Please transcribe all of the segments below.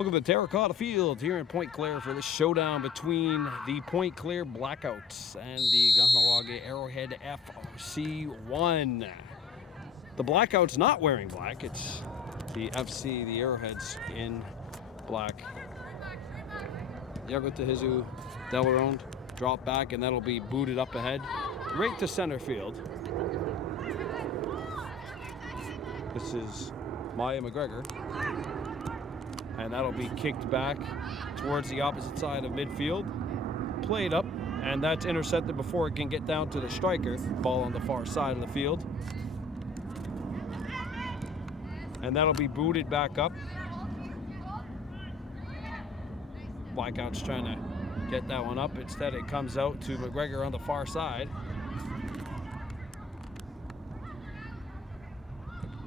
Welcome to Terracotta Field here in Pointe Claire for the showdown between the Pointe Claire Blackouts and the Kahnawake Arrowhead FC1. The Blackouts not wearing black, it's the FC, the Arrowheads in black. Yagotahizu Delarone drop back, and that'll be booted up ahead right to center field. This is Maya McGregor. And that'll be kicked back towards the opposite side of midfield. Played up, and that's intercepted before it can get down to the striker. Ball on the far side of the field. And that'll be booted back up. Blackout's trying to get that one up. Instead, it comes out to McGregor on the far side.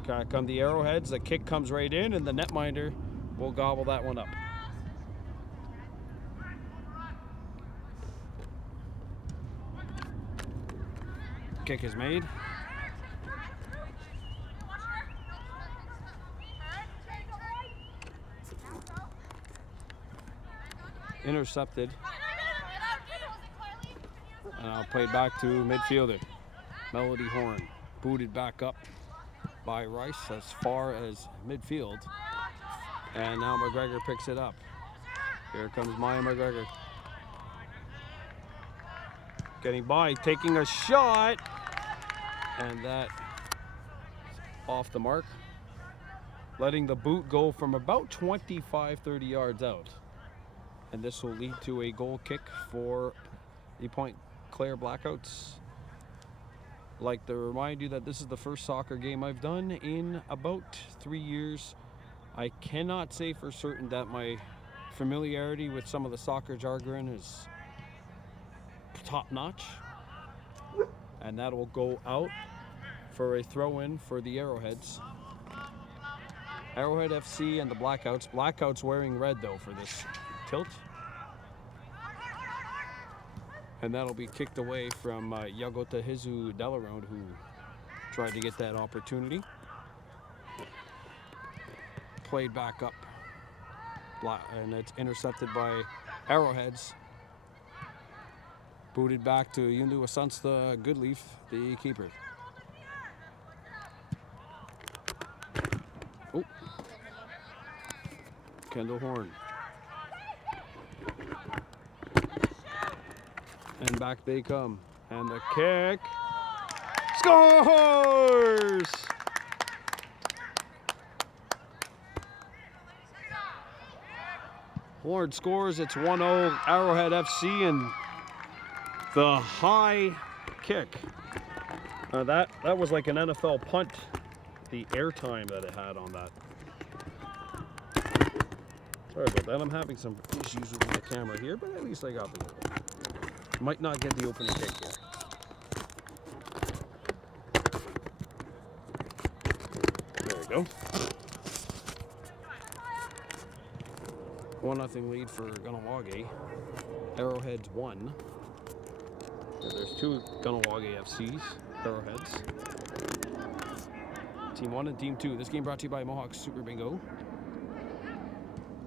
Come the Arrowheads. The kick comes right in, and the netminder will gobble that one up. Kick is made. Intercepted. And I'll play it back to midfielder Melody Horn. Booted back up by Rice as far as midfield. And now McGregor picks it up. Here comes Maya McGregor. Getting by, taking a shot. And that off the mark. Letting the boot go from about 25, 30 yards out. And this will lead to a goal kick for the Pointe Claire Blackouts. Like to remind you that this is the first soccer game I've done in about 3 years. I cannot say for certain that my familiarity with some of the soccer jargon is top-notch. And that will go out for a throw-in for the Arrowheads. Arrowhead FC and the Blackouts. Blackouts wearing red, though, for this tilt. And that'll be kicked away from Yagotahizu Delarone, who tried to get that opportunity. Played back up, and it's intercepted by Arrowheads. Booted back to Yundu Asunsta Goodleaf, the keeper. Oh, Kendall Horn. And back they come, and the kick scores! Horn scores, it's 1-0 Arrowhead FC, and the high kick. That was like an NFL punt, the airtime that it had on that. Sorry about that, I'm having some issues with my camera here, but at least I got the goal. Might not get the opening kick here. There we go. 1-0 lead for Kahnawake. Arrowheads 1. There's two Kahnawake FCs, Arrowheads. Team 1 and Team 2. This game brought to you by Mohawk Super Bingo.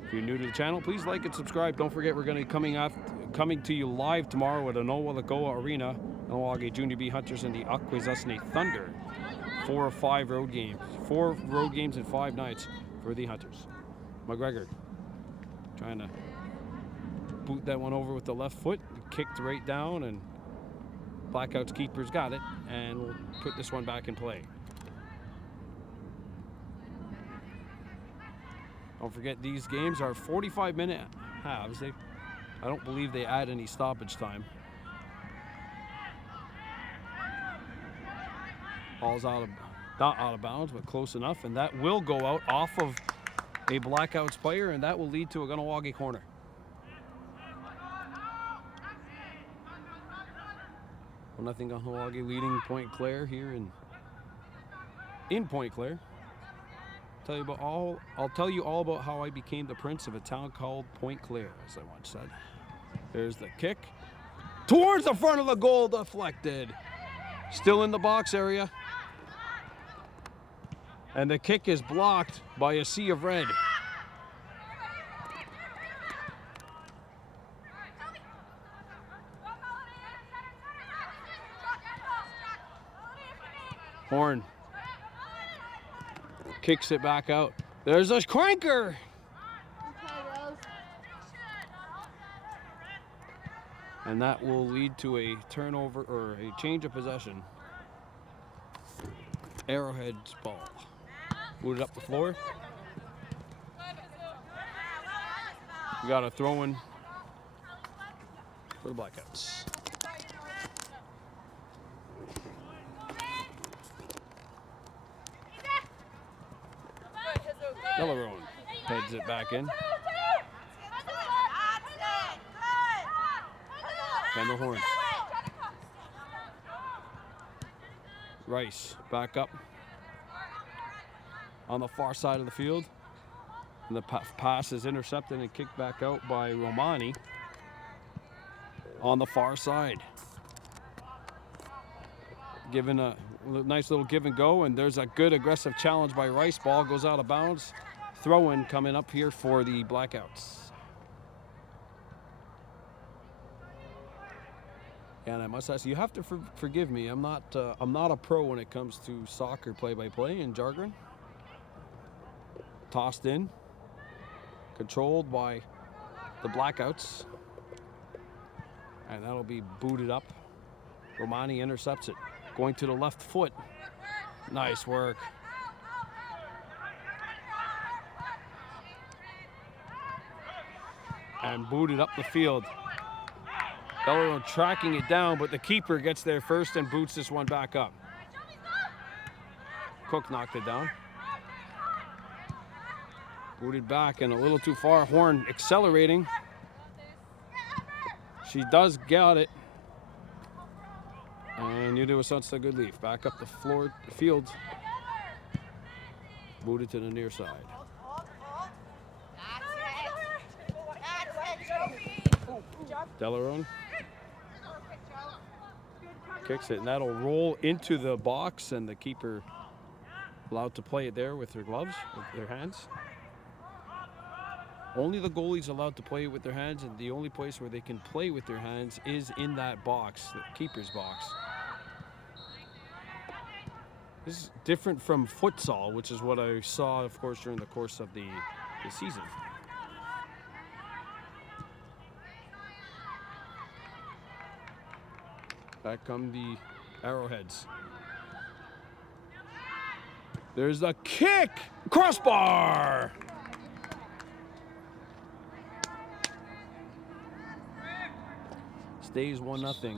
If you're new to the channel, please like and subscribe. Don't forget we're going to be coming to you live tomorrow at Anowalakoa Arena. Kahnawake Junior B Hunters and the Akwesasne Thunder. 4 of 5 road games. 4 road games and 5 nights for the Hunters. McGregor trying to boot that one over with the left foot. Kicked right down, and Blackout's keeper's got it, and we'll put this one back in play. Don't forget, these games are 45-minute halves. I don't believe they add any stoppage time. Ball's not out of bounds, but close enough, and that will go out off of a Blackouts player, and that will lead to a Kahnawake corner. Well, nothing Kahnawake leading Pointe Claire here in Pointe Claire. I'll tell you all about how I became the prince of a town called Pointe Claire, as I once said. There's the kick towards the front of the goal, deflected. Still in the box area. And the kick is blocked by a sea of red. Horn kicks it back out. There's a cranker. And that will lead to a turnover or a change of possession. Arrowhead's ball. Booted up the floor. We got a throw in for the Blackouts. Delarone heads it back in. And the Horn. Rice back up on the far side of the field. And the pass is intercepted and kicked back out by Romani on the far side. Given a nice little give and go, and there's a good aggressive challenge by Rice. Ball goes out of bounds. Throw in coming up here for the Blackouts. And I must ask you, have to forgive me. I'm not a pro when it comes to soccer play-by-play and jargon. Tossed in, controlled by the Blackouts, and that'll be booted up. Romani intercepts it, going to the left foot. Nice work. And booted up the field. Delarone tracking it down, but the keeper gets there first and boots this one back up. Cook knocked it down. Booted back and a little too far. Horn accelerating. She does get it. And you do a sunset a good leaf. Back up the floor, the field. Booted to the near side. Delarone kicks it, and that'll roll into the box, and the keeper allowed to play it there with their gloves, with their hands. Only the goalie's allowed to play with their hands, and the only place where they can play with their hands is in that box, the keeper's box. This is different from futsal, which is what I saw, of course, during the course of the season. Back come the Arrowheads. There's the kick! Crossbar! Stays 1-0.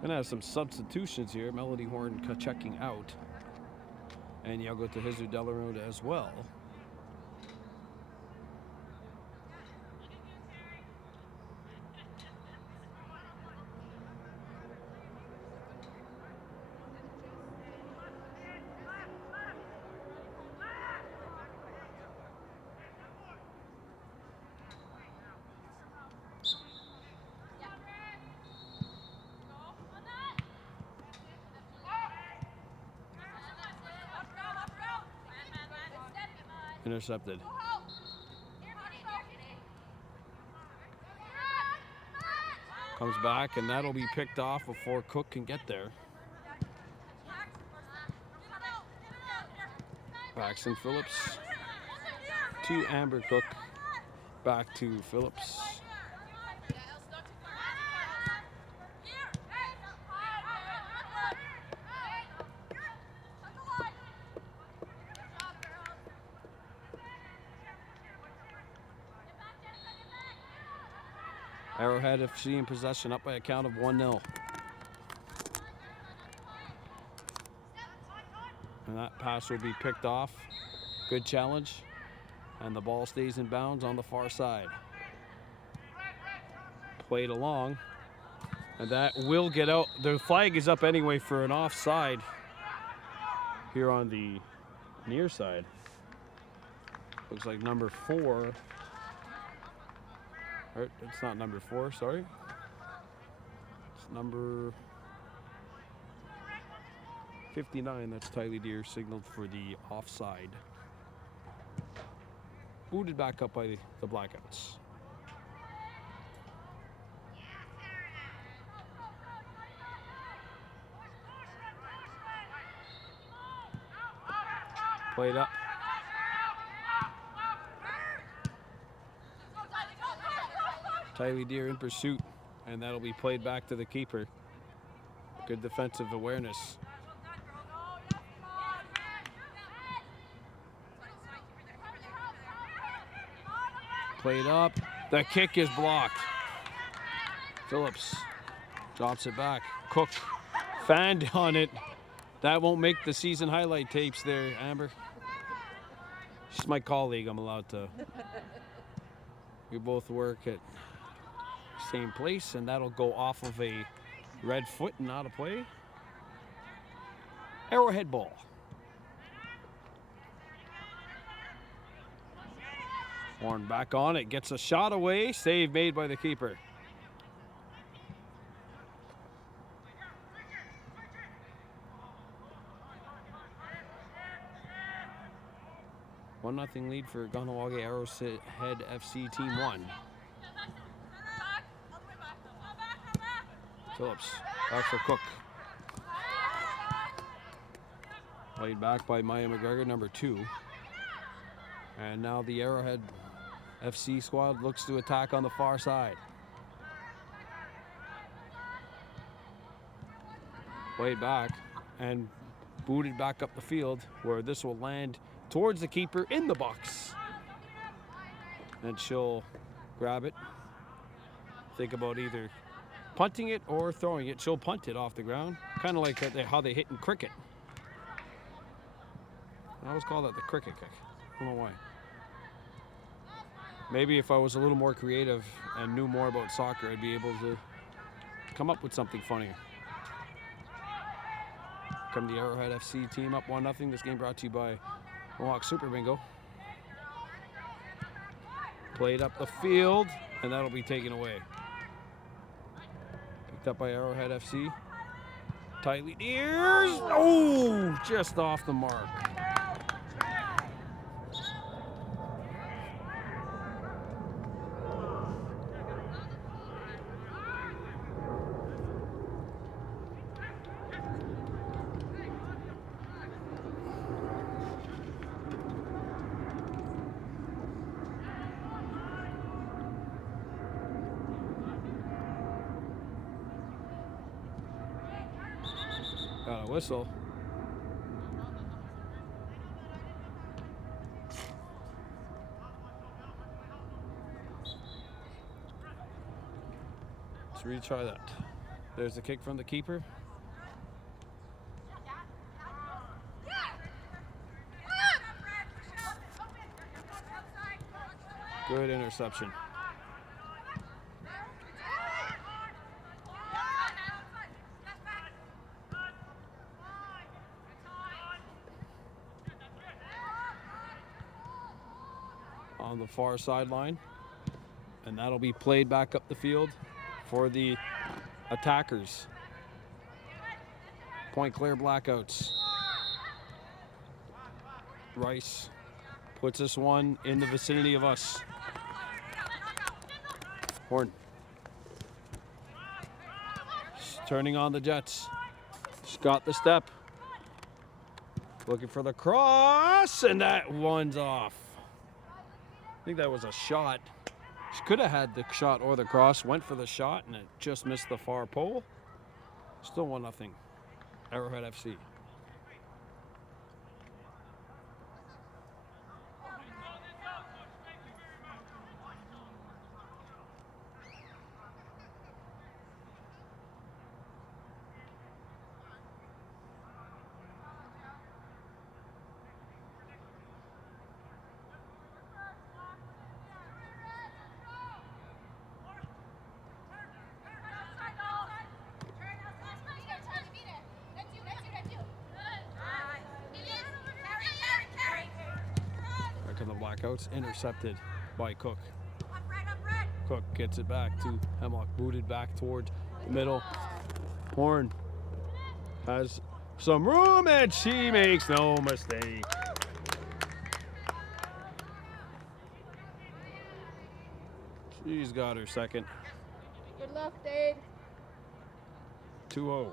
Gonna have some substitutions here. Melody Horn checking out. And Yago Tehizu Delarone as well. Intercepted. Comes back, and that'll be picked off before Cook can get there. Paxton Phillips to Amber Cook. Back to Phillips. Arrowhead FC in possession, up by a count of 1-0. And that pass will be picked off. Good challenge. And the ball stays in bounds on the far side. Played along. And that will get out. The flag is up anyway for an offside here on the near side. Looks like number 4. It's not number 4, sorry. It's number 59. That's Tylee Deer signaled for the offside. Booted back up by the Blackouts. Played up. Tylee Deer in pursuit, and that'll be played back to the keeper. Good defensive awareness. Played up. The kick is blocked. Phillips drops it back. Cook fanned on it. That won't make the season highlight tapes there, Amber. She's my colleague. I'm allowed to. We both work at the same place, and that'll go off of a red foot and not a play. Arrowhead ball. Horn back on it, gets a shot away. Save made by the keeper. One nothing lead for Kahnawake Arrowhead FC Team 1. Phillips back for Cook. Played back by Maya McGregor, number 2. And now the Arrowhead FC squad looks to attack on the far side. Played back and booted back up the field, where this will land towards the keeper in the box. And she'll grab it. Think about either punting it or throwing it. She'll punt it off the ground, kind of like how they hit in cricket. I always call that the cricket kick. I don't know why. Maybe if I was a little more creative and knew more about soccer, I'd be able to come up with something funnier. Come the Arrowhead FC team up 1-0. This game brought to you by Mohawk Super Bingo. Played up the field, and that'll be taken away. Picked up by Arrowhead FC. Tylee Deers. Oh, just off the mark. Got a whistle. Let's retry that. There's the kick from the keeper. Good interception. On the far sideline, and that'll be played back up the field for the attackers. Pointe Claire Blackouts. Rice puts this one in the vicinity of us. Horn. She's turning on the Jets. She's got the step. Looking for the cross, and that one's off. I think that was a shot. She could have had the shot or the cross. Went for the shot, and it just missed the far pole. Still 1-0. Arrowhead FC. The Blackouts intercepted by Cook. Cook gets it back to Hemlock, booted back toward the middle. Horn has some room, and she makes no mistake. She's got her second. Good luck, Dave. 2-0.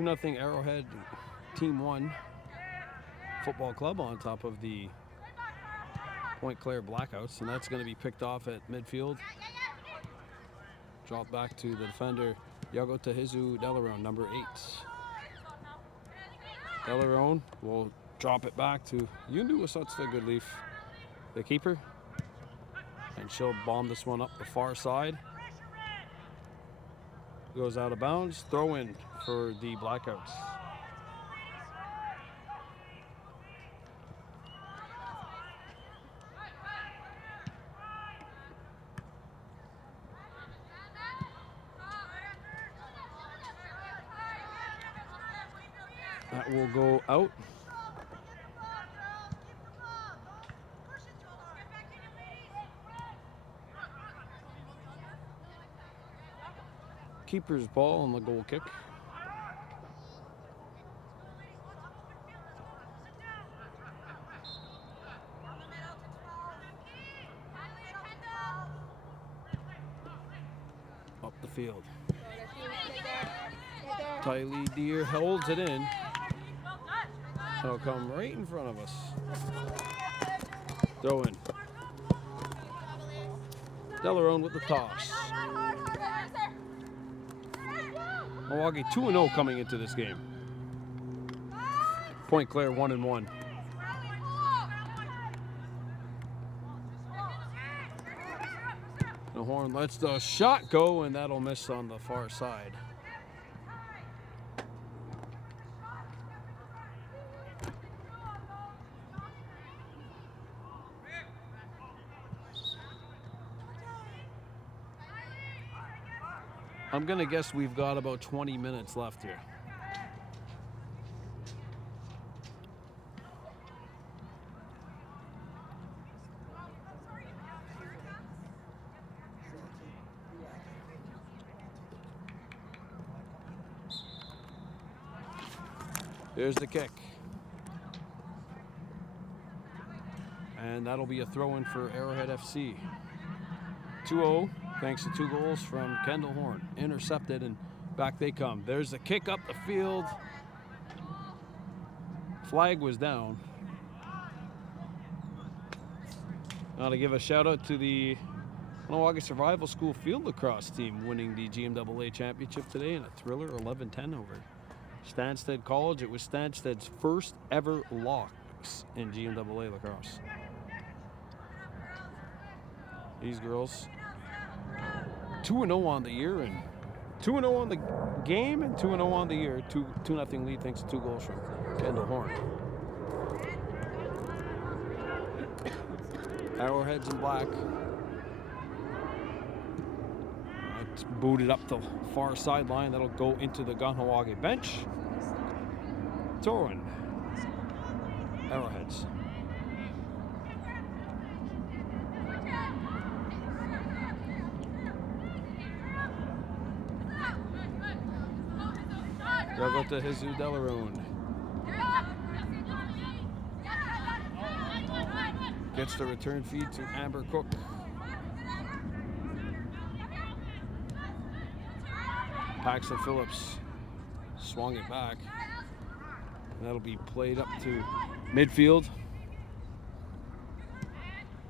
2-0 Arrowhead Team 1 football club on top of the Pointe Claire Blackouts, and that's going to be picked off at midfield. Drop back to the defender, Yago Tehizu Delarone, number 8. Delarone will drop it back to Yundu Wasatsta Goodleaf, the keeper, and she'll bomb this one up the far side. Goes out of bounds, throw in for the Blackouts. That will go out. Keeper's ball on the goal kick. Up the field. Tylee Deer holds it in. It'll come right in front of us. Throw in. Delarone with the toss. Milwaukee 2-0 coming into this game. Pointe Claire 1-1. The horn lets the shot go, and that'll miss on the far side. I'm gonna guess we've got about 20 minutes left here. Here's the kick. And that'll be a throw-in for Arrowhead FC. 2-0, thanks to 2 goals from Kendall Horn. Intercepted, and back they come. There's the kick up the field. Flag was down. Now to give a shout out to the Kahnawake Survival School Field Lacrosse team winning the GMAA Championship today in a thriller 11-10 over Stansted College. It was Stansted's first ever loss in GMAA lacrosse. These girls 2-0 on the year, and 2-0 on the game, and 2-0 on the year. 2-0 lead thanks to 2 goals from Kendall Horn. Arrowheads in black. It's booted up the far sideline. That'll go into the Kahnawake bench. Throw-in. Arrowheads. They'll go to Tehizu Delarone. Gets the return feed to Amber Cook. Paxton Phillips swung it back. And that'll be played up to midfield.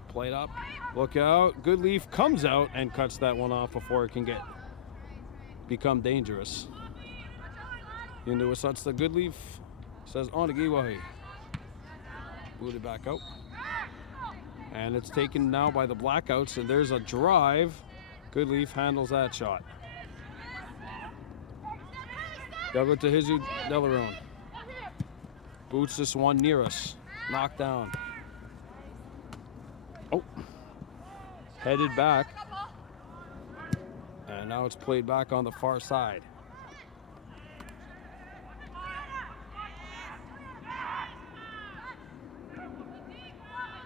Played up. Look out. Goodleaf comes out and cuts that one off before it can become dangerous. Into a such the Goodleaf says on to Giwahi. Booted back out. And it's taken now by the Blackouts, and there's a drive. Goodleaf handles that shot. They'll go to Tehizu Delarone. Boots this one near us. Knocked down. Oh. Headed back. And now it's played back on the far side.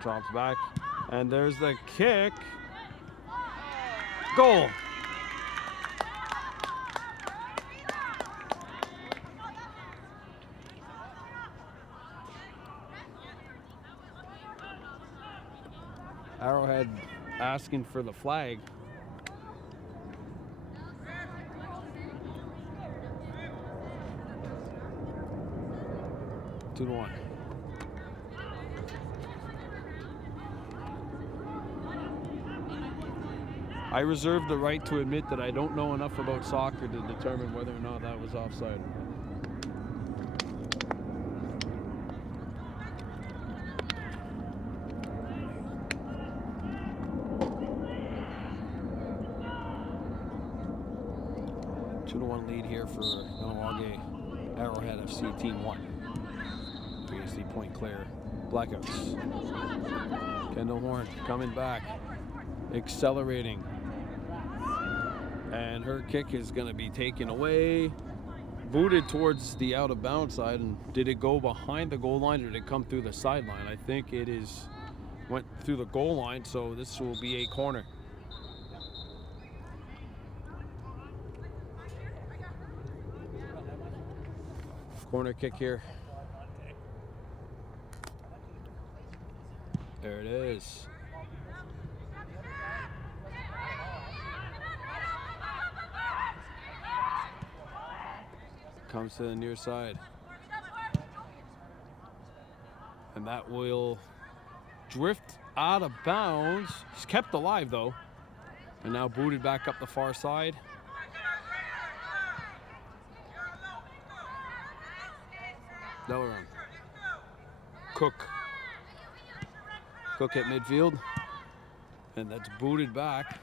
Drops back, and there's the kick. Goal. Arrowhead asking for the flag. 2-1. I reserve the right to admit that I don't know enough about soccer to determine whether or not that was offside. Two-1 lead here for Kahnawake Arrowhead FC Team 1 against the Pointe Blackouts. Kendall Horn coming back, accelerating, and her kick is going to be taken away, booted towards the out of bounds side. And did it go behind the goal line or did it come through the sideline? I think it went through the goal line, so this will be a corner. Corner kick here. There it is. Comes to the near side. And that will drift out of bounds. He's kept alive though. And now booted back up the far side. Delaron. Cook at midfield. And that's booted back.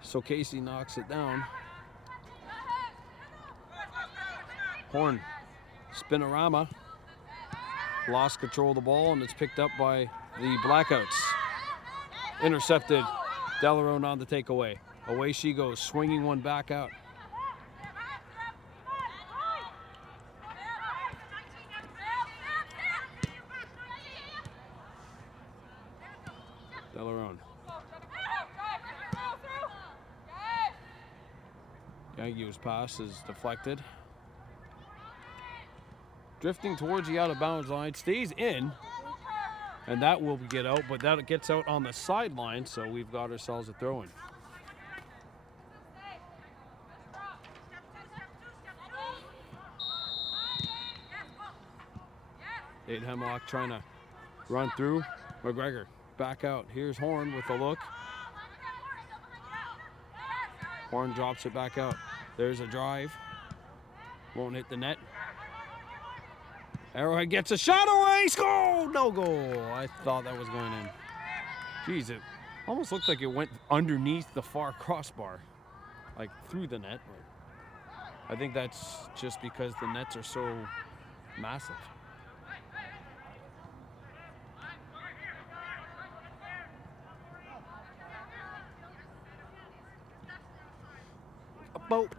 So Casey knocks it down. Horn, spinorama, lost control of the ball, and it's picked up by the Blackouts. Intercepted, Delaron on the takeaway. Away she goes, swinging one back out. Delaron. Yangi's pass is deflected. Drifting towards the out of bounds line, stays in, and that will get out, but that gets out on the sideline, so we've got ourselves a throw-in. Nate Hemlock trying to run through. McGregor back out. Here's Horn with a look. Horn drops it back out. There's a drive. Won't hit the net. Arrowhead gets a shot away. Score! No goal. I thought that was going in. Jeez, it almost looks like it went underneath the far crossbar, like through the net. I think that's just because the nets are so massive. About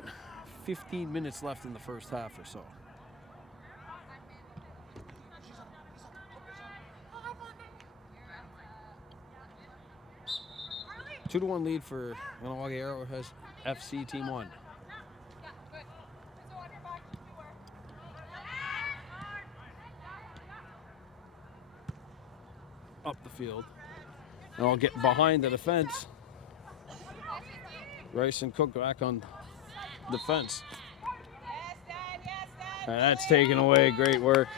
15 minutes left in the first half or so. Two to 1 lead for Kahnawake Arrowhead FC Team 1. Up the field. And I'll get behind the defense. Rice and Cook back on defense. And that's taken away. Great work.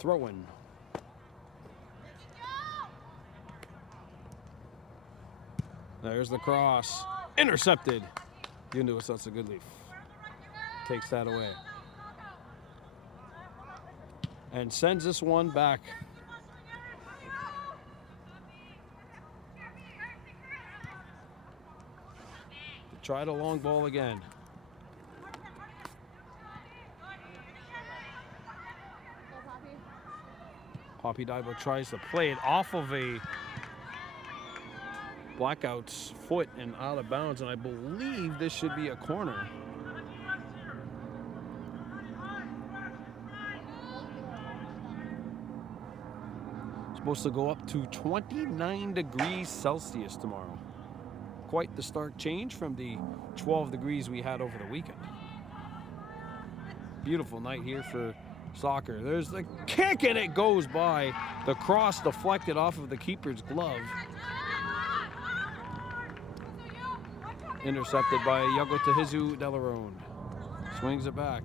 Throw-in. There's the cross. Intercepted. Yunus, that's a good leaf. Takes that away. And sends this one back. Tried a long ball again. Poppy Daibo tries to play it off of a Blackout's foot and out of bounds, and I believe this should be a corner. Supposed to go up to 29 degrees Celsius tomorrow. Quite the stark change from the 12 degrees we had over the weekend. Beautiful night here for soccer. There's the kick and it goes by. The cross deflected off of the keeper's glove. Intercepted by Yagotahizu Delaron. Swings it back.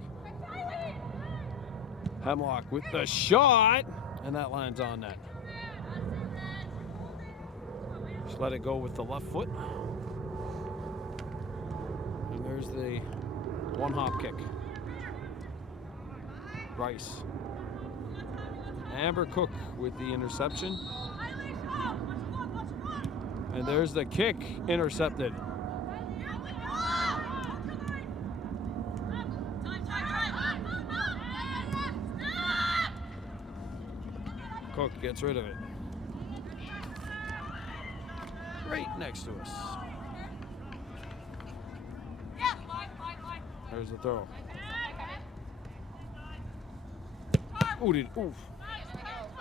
Hemlock with the shot, and that lands on net. Just let it go with the left foot. And there's the one-hop kick. Rice. Amber Cook with the interception. And there's the kick, intercepted. Cook gets rid of it. Right next to us. There's the throw. Oof.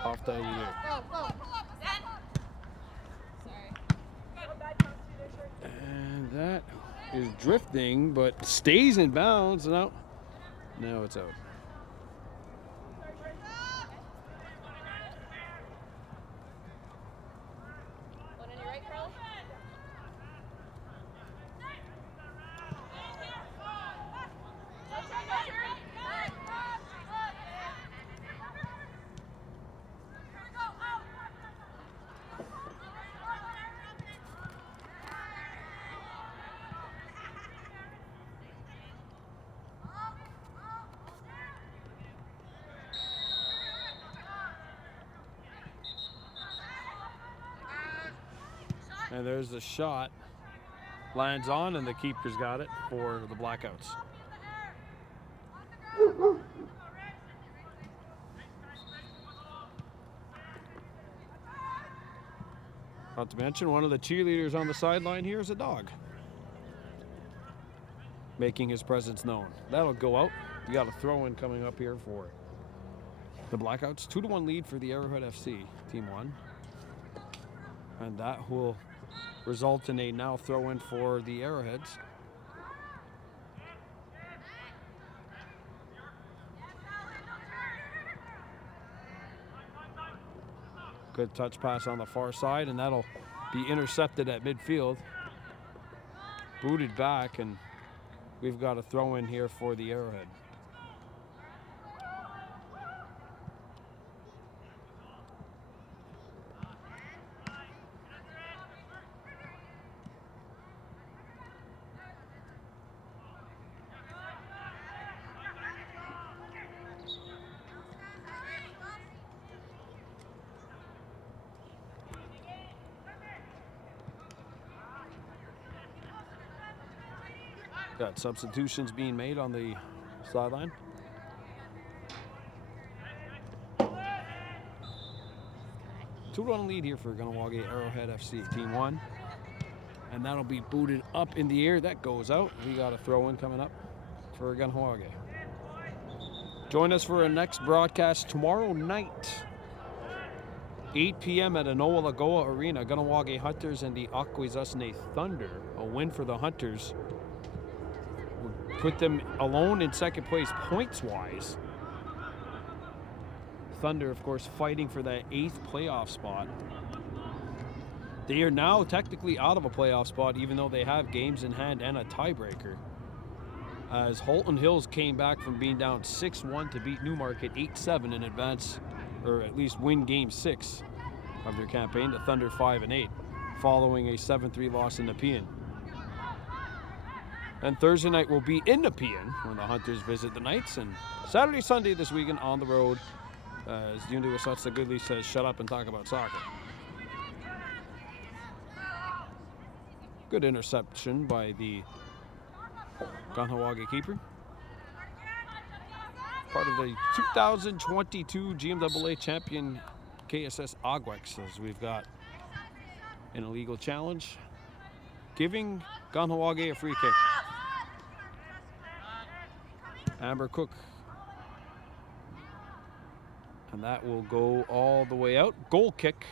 Off the ear. And that is drifting, but stays in bounds. Now it's out. And there's the shot. Lands on, and the keeper's got it for the Blackouts. Not to mention, one of the cheerleaders on the sideline here is a dog, making his presence known. That'll go out. We got a throw-in coming up here for the Blackouts. 2-1 lead for the Arrowhead FC, Team 1. And that will result in a now throw-in for the Arrowheads. Good touch pass on the far side, and that'll be intercepted at midfield. Booted back, and we've got a throw-in here for the Arrowhead. Got substitutions being made on the sideline. Two-run lead here for Kahnawake Arrowhead FC, Team 1. And that'll be booted up in the air. That goes out. We got a throw-in coming up for Kahnawake. Join us for our next broadcast tomorrow night, 8 p.m. at Anoa Lagoa Arena. Kahnawake Hunters and the Akwesasne Thunder. A win for the Hunters would put them alone in second place points-wise. Thunder, of course, fighting for that 8th playoff spot. They are now technically out of a playoff spot, even though they have games in hand and a tiebreaker, as Holton Hills came back from being down 6-1 to beat Newmarket 8-7 in advance, or at least win game 6 of their campaign. The Thunder 5-8, following a 7-3 loss in Nepean. And Thursday night will be in Nepean when the Hunters visit the Knights, and Saturday, Sunday this weekend on the road. As Yundu Asatsa Goodley says, shut up and talk about soccer. Good interception by the Kahnawake keeper. Part of the 2022 GMAA champion KSS Agwex, as we've got an illegal challenge, giving Kahnawake a free kick. Amber Cook. And that will go all the way out. Goal kick.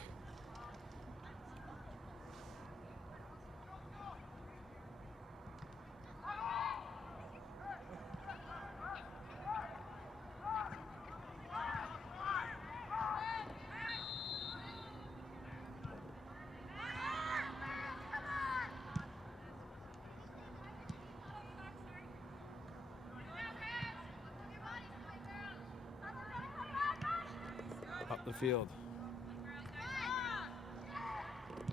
the field.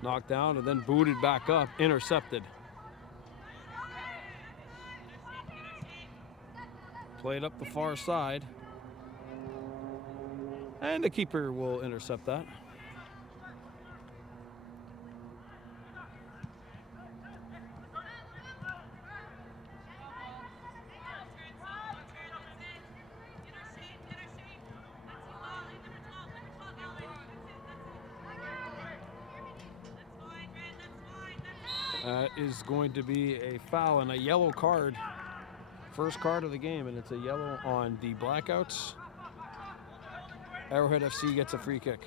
Knocked down and then booted back up, intercepted. Played up the far side. And the keeper will intercept that. That is going to be a foul and a yellow card. First card of the game, and it's a yellow on the Blackouts. Arrowhead FC gets a free kick.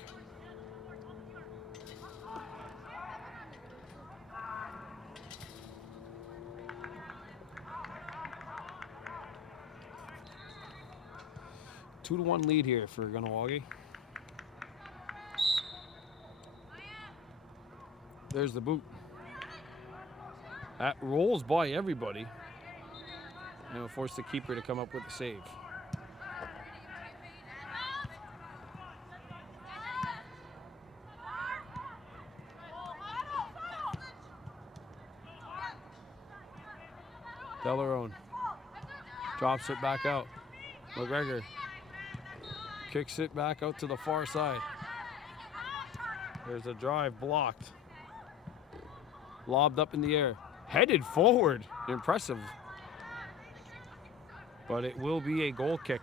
Two to 1 lead here for Kahnawake. There's the boot. That rolls by everybody and will force the keeper to come up with a save. Delarone drops it back out. McGregor kicks it back out to the far side. There's a drive blocked. Lobbed up in the air. Headed forward. Impressive. But it will be a goal kick.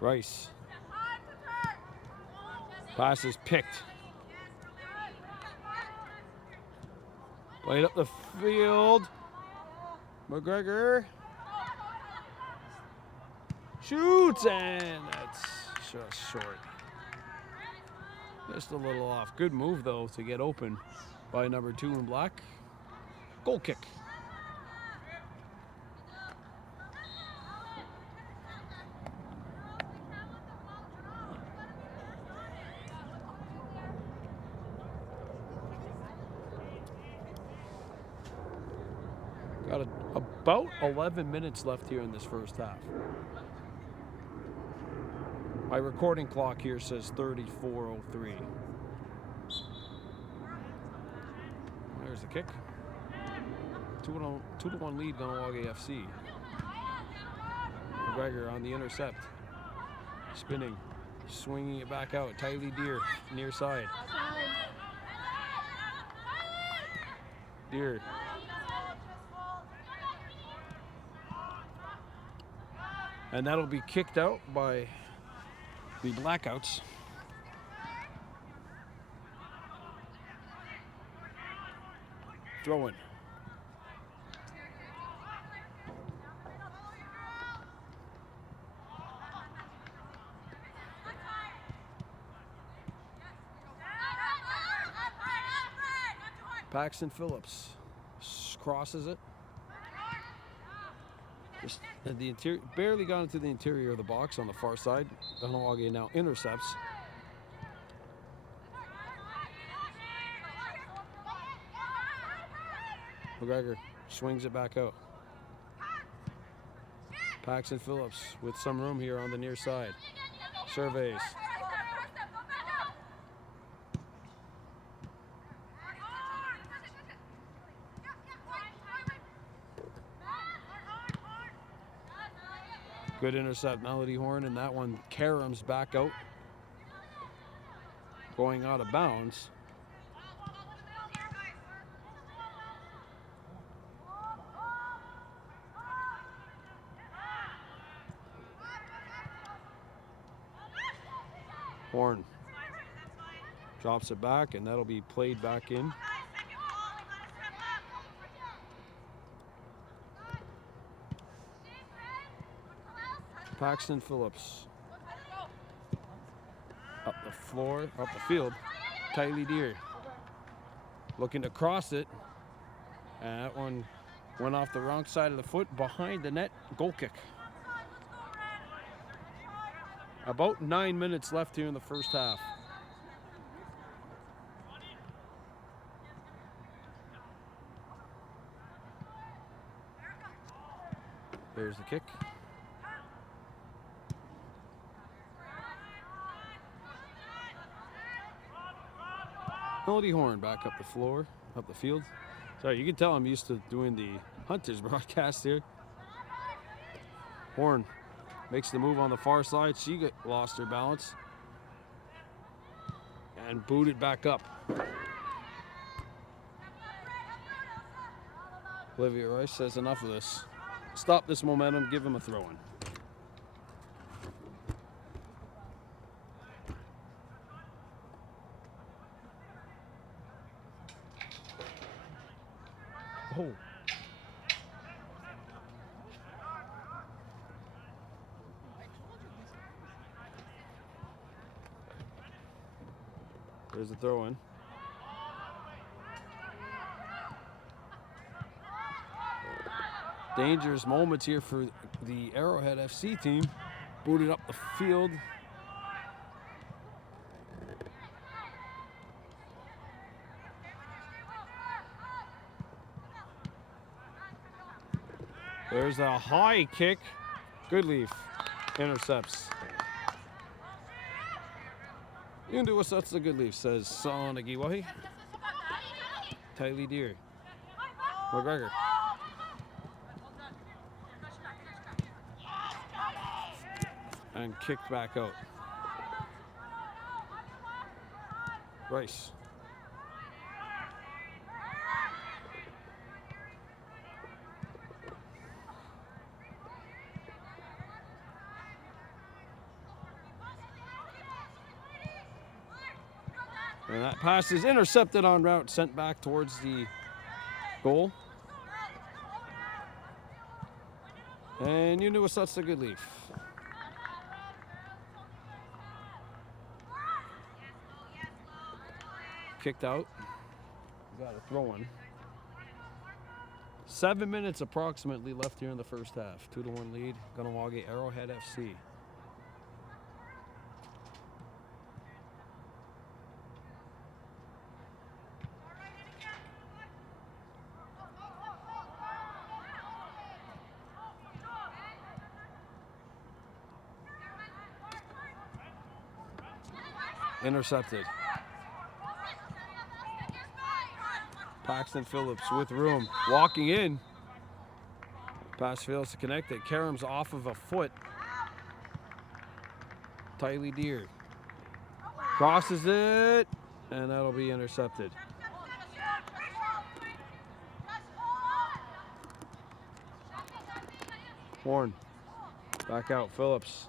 Rice. Pass is picked. Played up the field. McGregor shoots, and that's just short. Just a little off. Good move, though, to get open by number 2 in black. Goal kick. Got about 11 minutes left here in this first half. My recording clock here says 34:03. There's the kick. 2-1 lead, Kahnawake FC. McGregor on the intercept. Spinning, swinging it back out. Tylee Deer, near side. Deer. And that'll be kicked out by the Blackouts. Throw in. Paxton Phillips crosses it. Just the interior, barely got into the interior of the box on the far side. Kahnawake now intercepts. McGregor swings it back out. Paxton Phillips with some room here on the near side. Surveys. Good intercept, Melody Horn, and that one caroms back out. Going out of bounds. Horn drops it back, and that'll be played back in. Paxton Phillips. Up the floor, up the field. Tylee Deer looking to cross it. And that one went off the wrong side of the foot behind the net. Goal kick. About 9 minutes left here in the first half. There's the kick. Melody Horn back up the field. Sorry, you can tell I'm used to doing the Hunters broadcast here. Horn makes the move on the far side. She lost her balance and booted back up. Olivia Rice says enough of this. Stop this momentum, give him a throw-in. Oh. There's the throw-in. Dangerous moments here for the Arrowhead FC team. Booted up the field. There's a high kick. Goodleaf intercepts. You can do what's that's the Goodleaf, says Son Agiwahi. Tylee Deer. McGregor. And kicked back out. Rice. And that pass is intercepted en route, sent back towards the goal. And you knew what's that's a good leaf. Kicked out. Got a throw-in. 7 minutes approximately left here in the first half. 2-1 lead. Kahnawake Arrowhead FC. Intercepted. Paxton Phillips with room. Walking in. Pass fails to connect it. Karam's off of a foot. Tylee Deer. Crosses it. And that'll be intercepted. Horn. Back out. Phillips.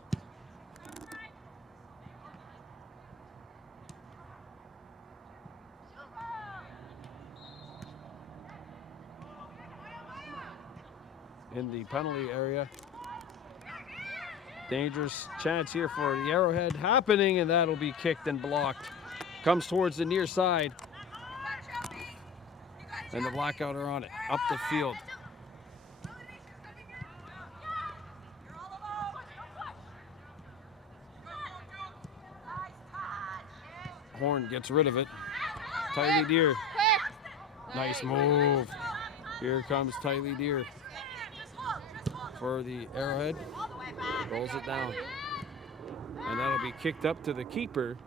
In the penalty area. Dangerous chance here for the Arrowhead happening, and that'll be kicked and blocked. Comes towards the near side. And the Blackout are on it. Up the field. Horn gets rid of it. Tylee Deer. Nice move. Here comes Tylee Deer. For the Arrowhead, rolls it down, and that'll be kicked up to the keeper,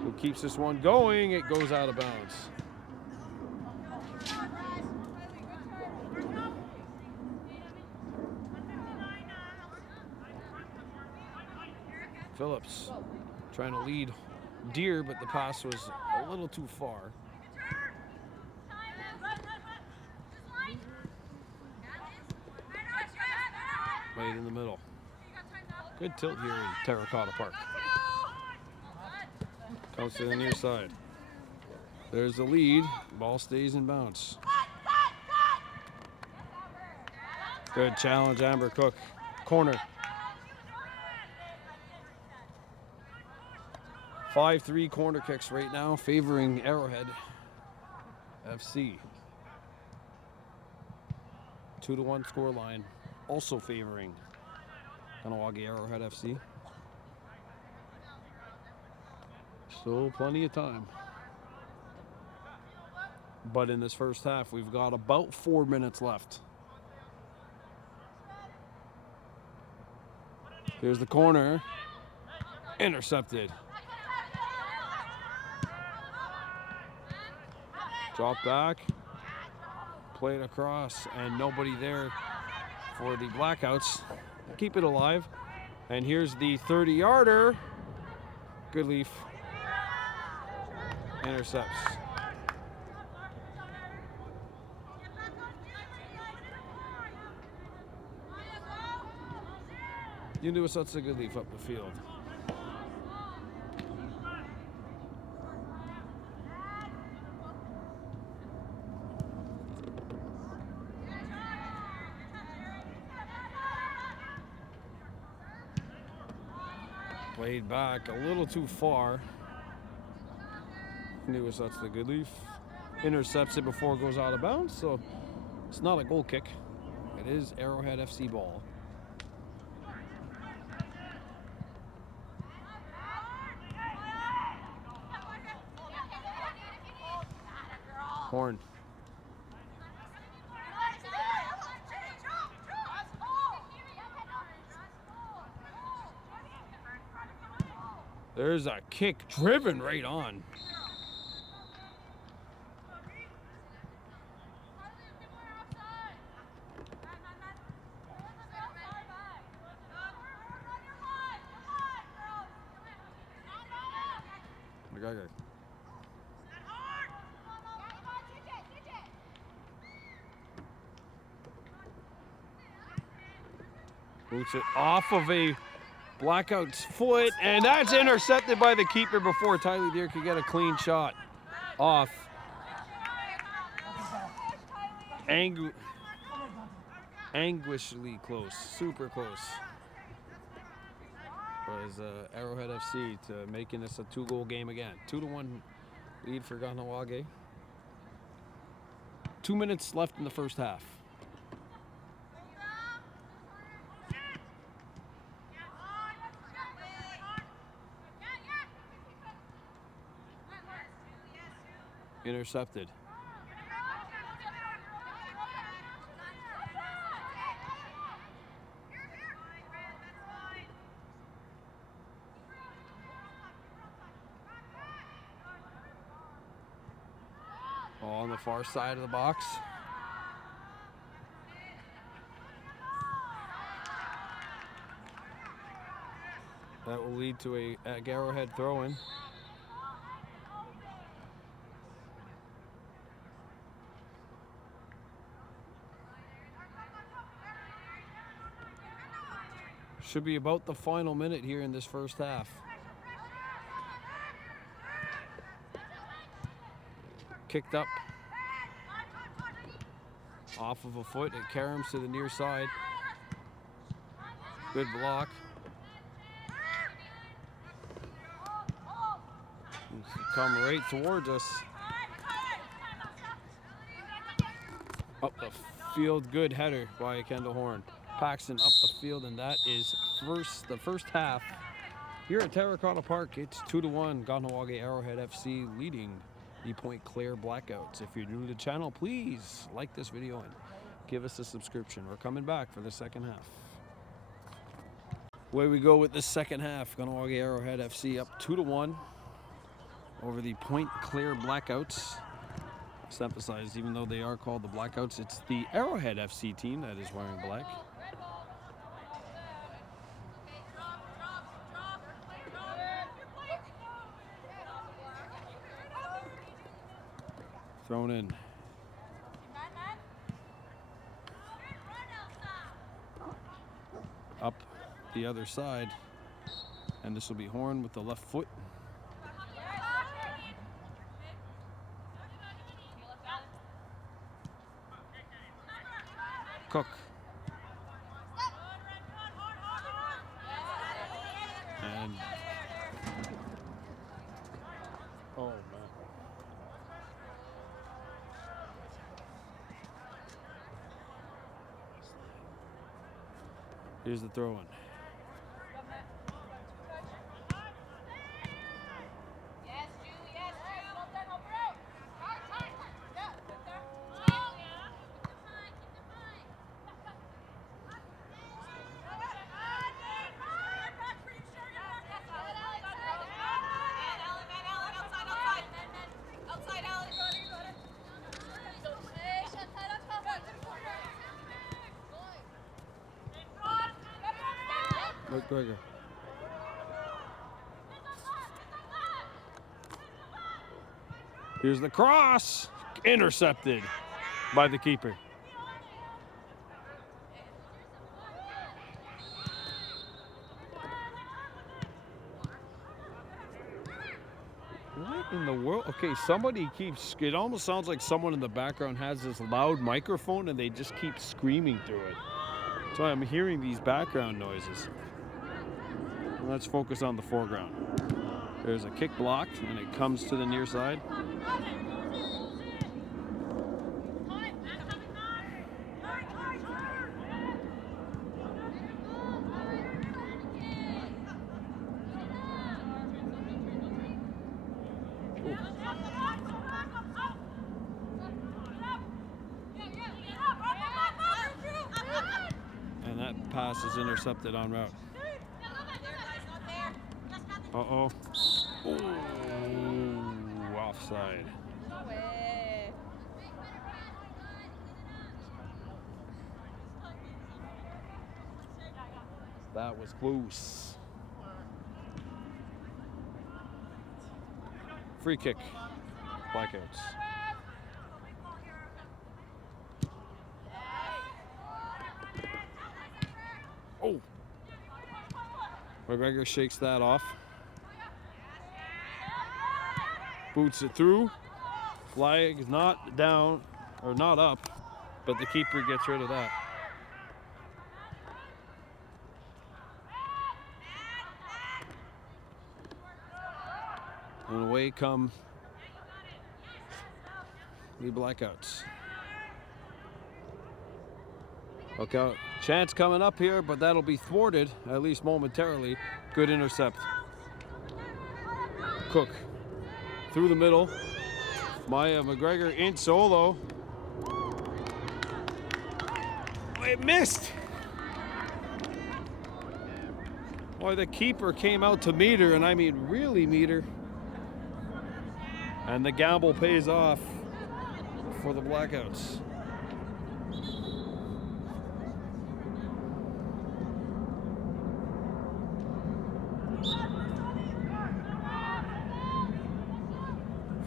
who keeps this one going. It goes out of bounds. Phillips trying to lead Deer, but the pass was a little too far. Right in the middle. Good tilt here in Terracotta Park. Comes to the near side. There's the lead. Ball stays in bounds. Good challenge, Amber Cook. Corner. 5-3 corner kicks right now, favoring Arrowhead FC. 2-1 scoreline. Also favoring Kahnawake Arrowhead FC. So plenty of time. But in this first half, we've got about 4 minutes left. Here's the corner. Intercepted. Drop back. Play it across, and nobody there for the Blackouts. Keep it alive. And here's the 30-yarder. Good leaf. Intercepts. You knew such a good leaf up the field. Played back a little too far. Knew that's the good leaf. Intercepts it before it goes out of bounds, so it's not a goal kick. It is Arrowhead FC ball. Horn. There's a kick driven right on. McGregor. Boots it off of a Blackout's foot, and that's intercepted by the keeper before Tyler Deere could get a clean shot off. Anguishingly close, super close. Was Arrowhead FC to making this a 2-goal game again. 2-1 lead for Kahnawake. 2 minutes left in the first half. Intercepted. On the far side of the box. That will lead to a Arrowhead throw-in. Should be about the final minute here in this first half. Kicked up off of a foot. It caroms to the near side. Good block. Come right towards us. Up the field, good header by Kendall Horn. Paxton up the field, and that is the first half. Here at Terracotta Park, it's 2-1. Kahnawake Arrowhead FC leading the Pointe Blackouts. If you're new to the channel, please like this video and give us a subscription. We're coming back for the second half. Away we go with the second half. Kahnawake Arrowhead FC up 2-1 over the Pointe Blackouts. Let's emphasize, even though they are called the Blackouts, it's the Arrowhead FC team that is wearing black. Thrown in. Up the other side. And this will be Horn with the left foot. Cook. And oh man. Here's the throw-in. McGregor. Here's the cross. Intercepted by the keeper. What in the world? Okay, somebody keeps, it almost sounds like someone in the background has this loud microphone and they just keep screaming through it. So I'm hearing these background noises. Let's focus on the foreground. There's a kick blocked and it comes to the near side. And that pass is intercepted en route. Uh-oh. Ooh, offside. No way. That was close. Free kick. Blackouts. Oh. McGregor shakes that off. Boots it through. Flag is not down, or not up, but the keeper gets rid of that. And away come the Blackouts. Look out. Chance coming up here, but that'll be thwarted, at least momentarily. Good intercept. Cook. Through the middle. Maya McGregor in solo. It missed. Boy, the keeper came out to meet her, and I mean really meet her. And the gamble pays off for the Blackouts.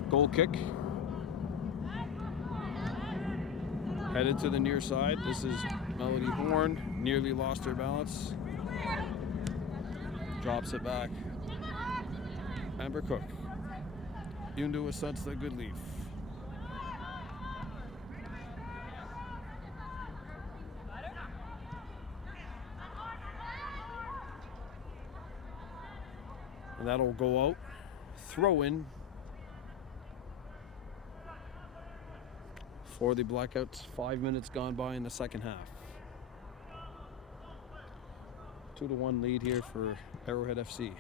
Goal kick. Headed to the near side. This is Melody Horn. Nearly lost her balance. Drops it back. Amber Cook. Into a sense that good leaf. And that'll go out. Throw in for the Blackouts. 5 minutes gone by in the second half. 2-1 lead here for Arrowhead FC.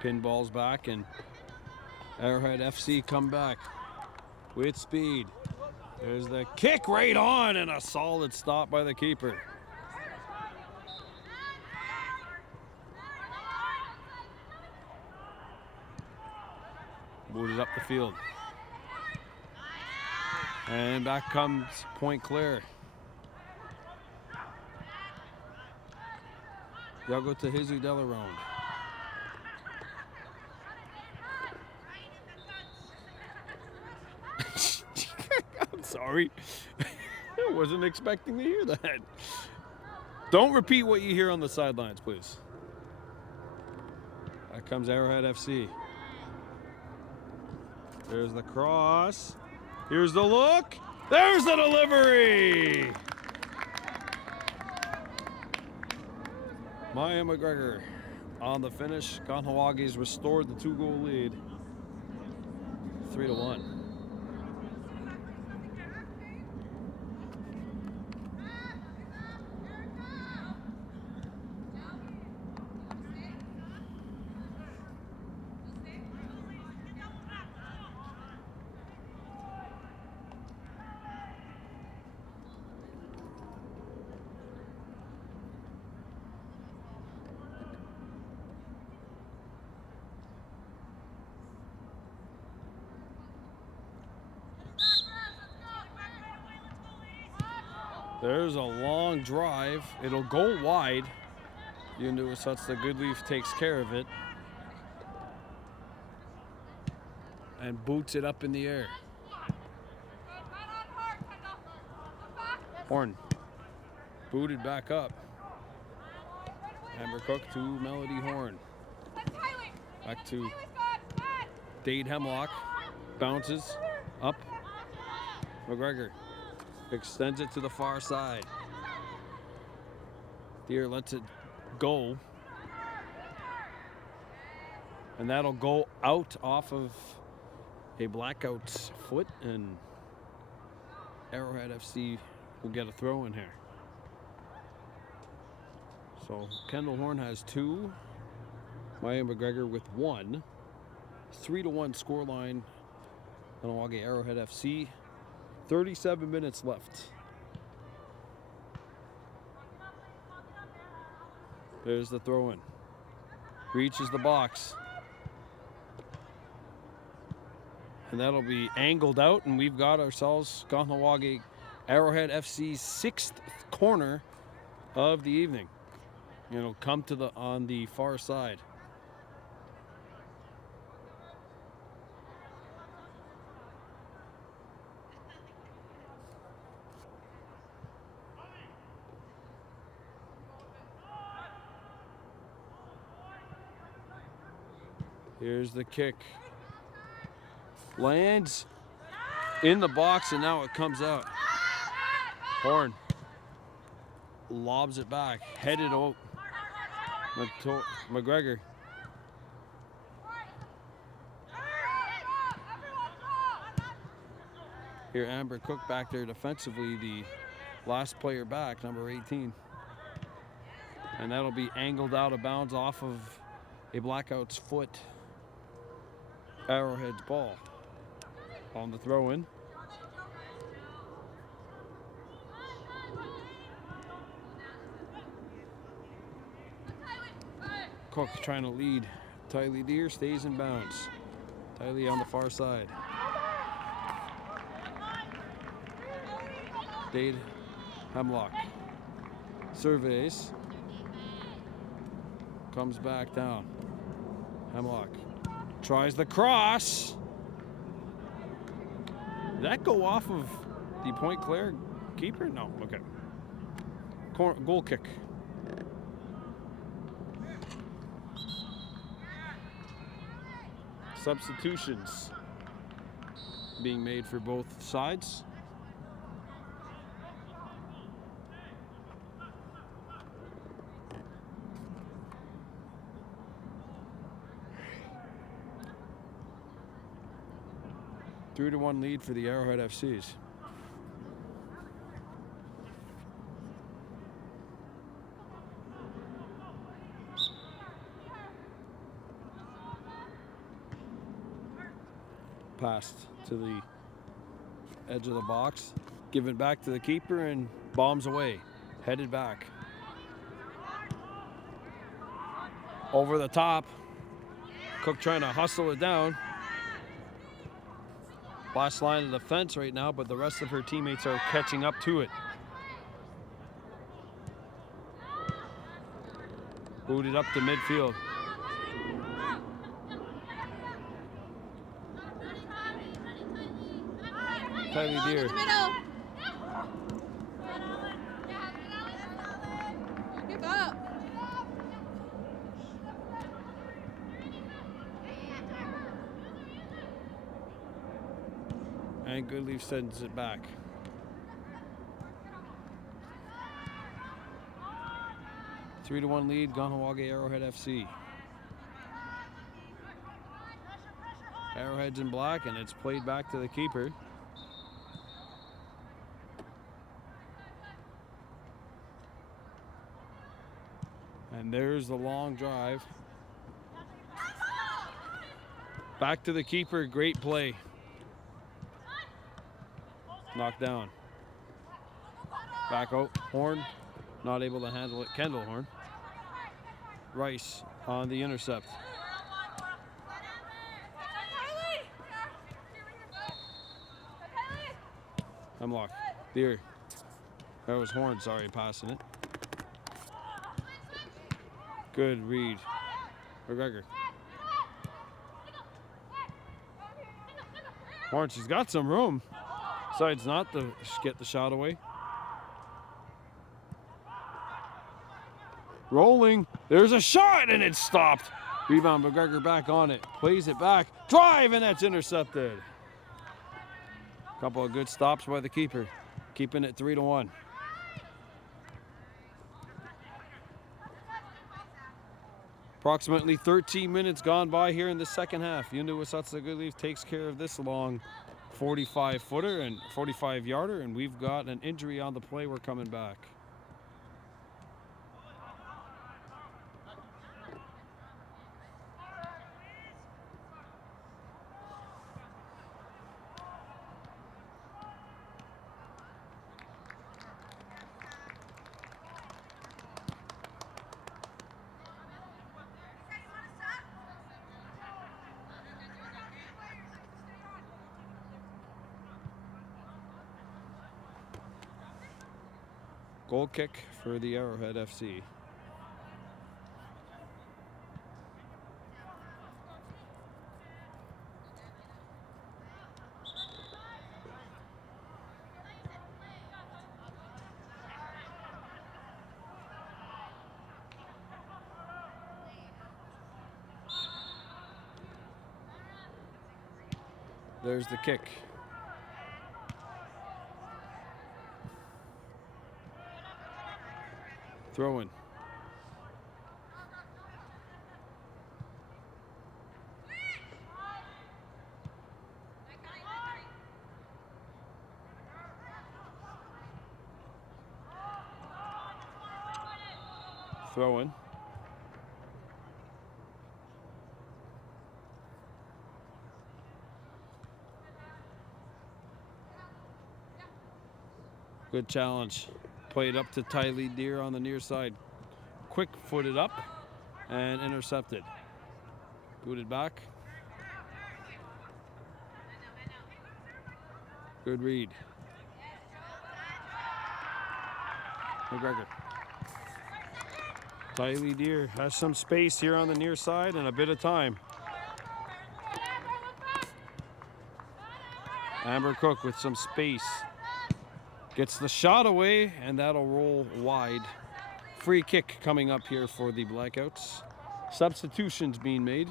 Pinball's back and Arrowhead FC come back with speed. There's the kick right on and a solid stop by the keeper. Booted up the field. And back comes Pointe clear. They'll go to Jesus Delarone. Sorry. I wasn't expecting to hear that. Don't repeat what you hear on the sidelines, please. That comes Arrowhead FC. There's the cross. Here's the look. There's the delivery. Maya McGregor on the finish. Kahnawake restored the 2-goal lead. 3-1. There's a long drive. It'll go wide. Into such the Goodleaf takes care of it. And boots it up in the air. Horn. Booted back up. Amber Cook to Melody Horn. Back to Dade Hemlock. Bounces up. McGregor extends it to the far side. Deere lets it go. And that'll go out off of a Blackout's foot, and Arrowhead FC will get a throw in here. So Kendall Horn has 2. Maya McGregor with 1. 3-1 scoreline. Kahnawake Arrowhead FC. 37 minutes left. There's the throw in. Reaches the box. And that'll be angled out, and we've got ourselves Kahnawake Arrowhead FC's 6th corner of the evening. It'll come to the on the far side. Here's the kick. Lands in the box, and now it comes out. Horn lobs it back, headed out. McGregor. Here, Amber Cook back there defensively, the last player back, number 18. And that'll be angled out of bounds off of a Blackout's foot. Arrowhead's ball on the throw in. Cook trying to lead. Tylee Deere stays in bounds. Tylee on the far side. Dade Hemlock surveys. Comes back down. Hemlock tries the cross. Did that go off of the Pointe Claire keeper? No, okay. Goal kick. Substitutions being made for both sides. A 3-1 lead for the Arrowhead FCs. Passed to the edge of the box, given back to the keeper, and bombs away, headed back. Over the top, Cook trying to hustle it down. Last line of defense right now, but the rest of her teammates are catching up to it. Booted up to midfield. Tylee Deere. Give up. And Goodleaf sends it back. A 3-1 lead, Kahnawake Arrowhead FC. Arrowhead's in black, and it's played back to the keeper. And there's the long drive. Back to the keeper, great play. Knocked down. Back out, Horn, not able to handle it. Kendall Horn. Rice on the intercept. Hemlock, Deere. That was Horn, sorry, passing it. Good read. McGregor. Horn, she's got some room. Decides not to get the shot away. Rolling. There's a shot and it's stopped. Rebound, McGregor back on it. Plays it back. Drive and that's intercepted. Couple of good stops by the keeper. Keeping it 3-1. Approximately 13 minutes gone by here in the second half. Yundu-Wasatsa Good Leaf takes care of this long 45-footer and 45-yarder, and we've got an injury on the play. We're coming back. Goal kick for the Arrowhead FC. There's the kick. Throw in. Throw in. Good challenge. Played up to Tylee Deer on the near side. Quick footed up and intercepted. Booted back. Good read. McGregor. Tylee Deer has some space here on the near side and a bit of time. Amber Cook with some space. Gets the shot away and that'll roll wide. Free kick coming up here for the Blackouts. Substitutions being made.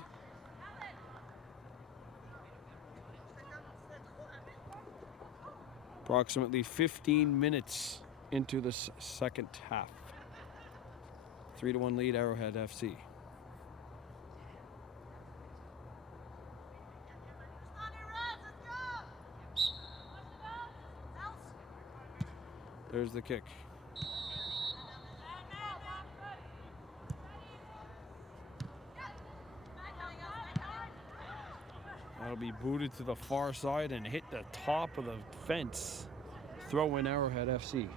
Approximately 15 minutes into the second half. 3-1 lead, Arrowhead FC. There's the kick. That'll be booted to the far side and hit the top of the fence. Throw in Arrowhead FC.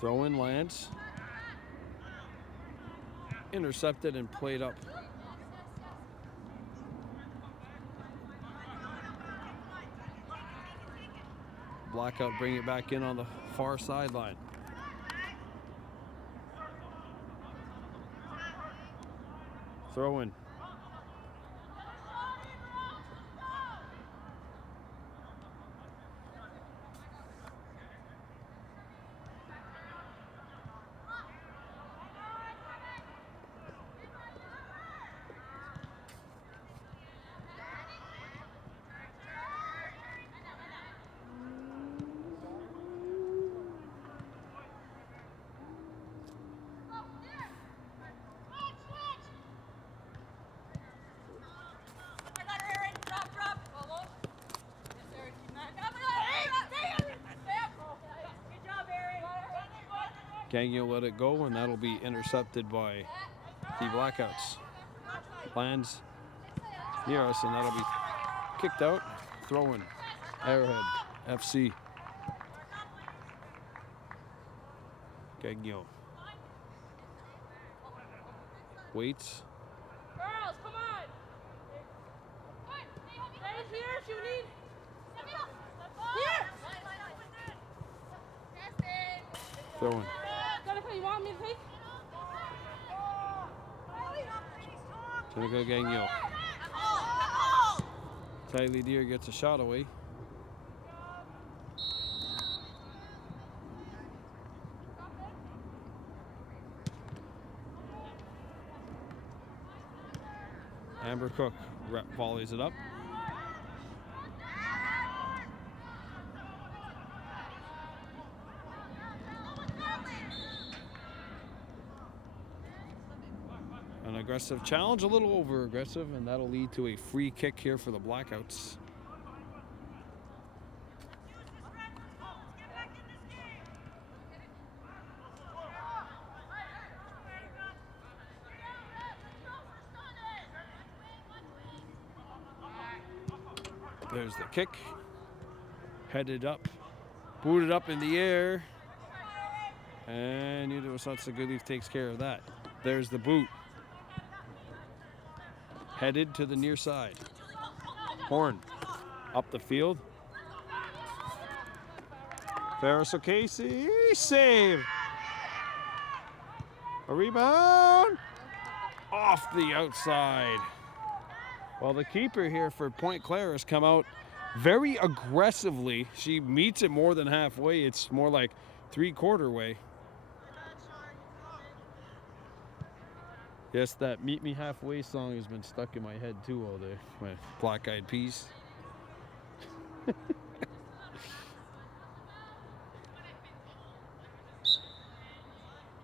Throw in lands. Intercepted and played up. Blackout bring it back in on the far sideline. Throw in. Gagnon let it go, and that'll be intercepted by the Blackouts. Lands near us, and that'll be kicked out. Throw-in, Arrowhead FC. Gagnon waits. Girls, come Throwing. Seneca Gagnon. Tylee Deer gets a shot away. Amber Cook volleys it up. An aggressive challenge, a little over aggressive, and that'll lead to a free kick here for the Blackouts. There's the kick. Headed up. Booted up in the air. And Udowisatsa Goodleaf takes care of that. There's the boot. Headed to the near side. Horn up the field. Ferris O'Casey, save. A rebound. Off the outside. Well, the keeper here for Pointe Claire has come out very aggressively. She meets it more than halfway. It's more like 3/4 way. Yes, that Meet Me Halfway song has been stuck in my head too all day. My Black Eyed Peas.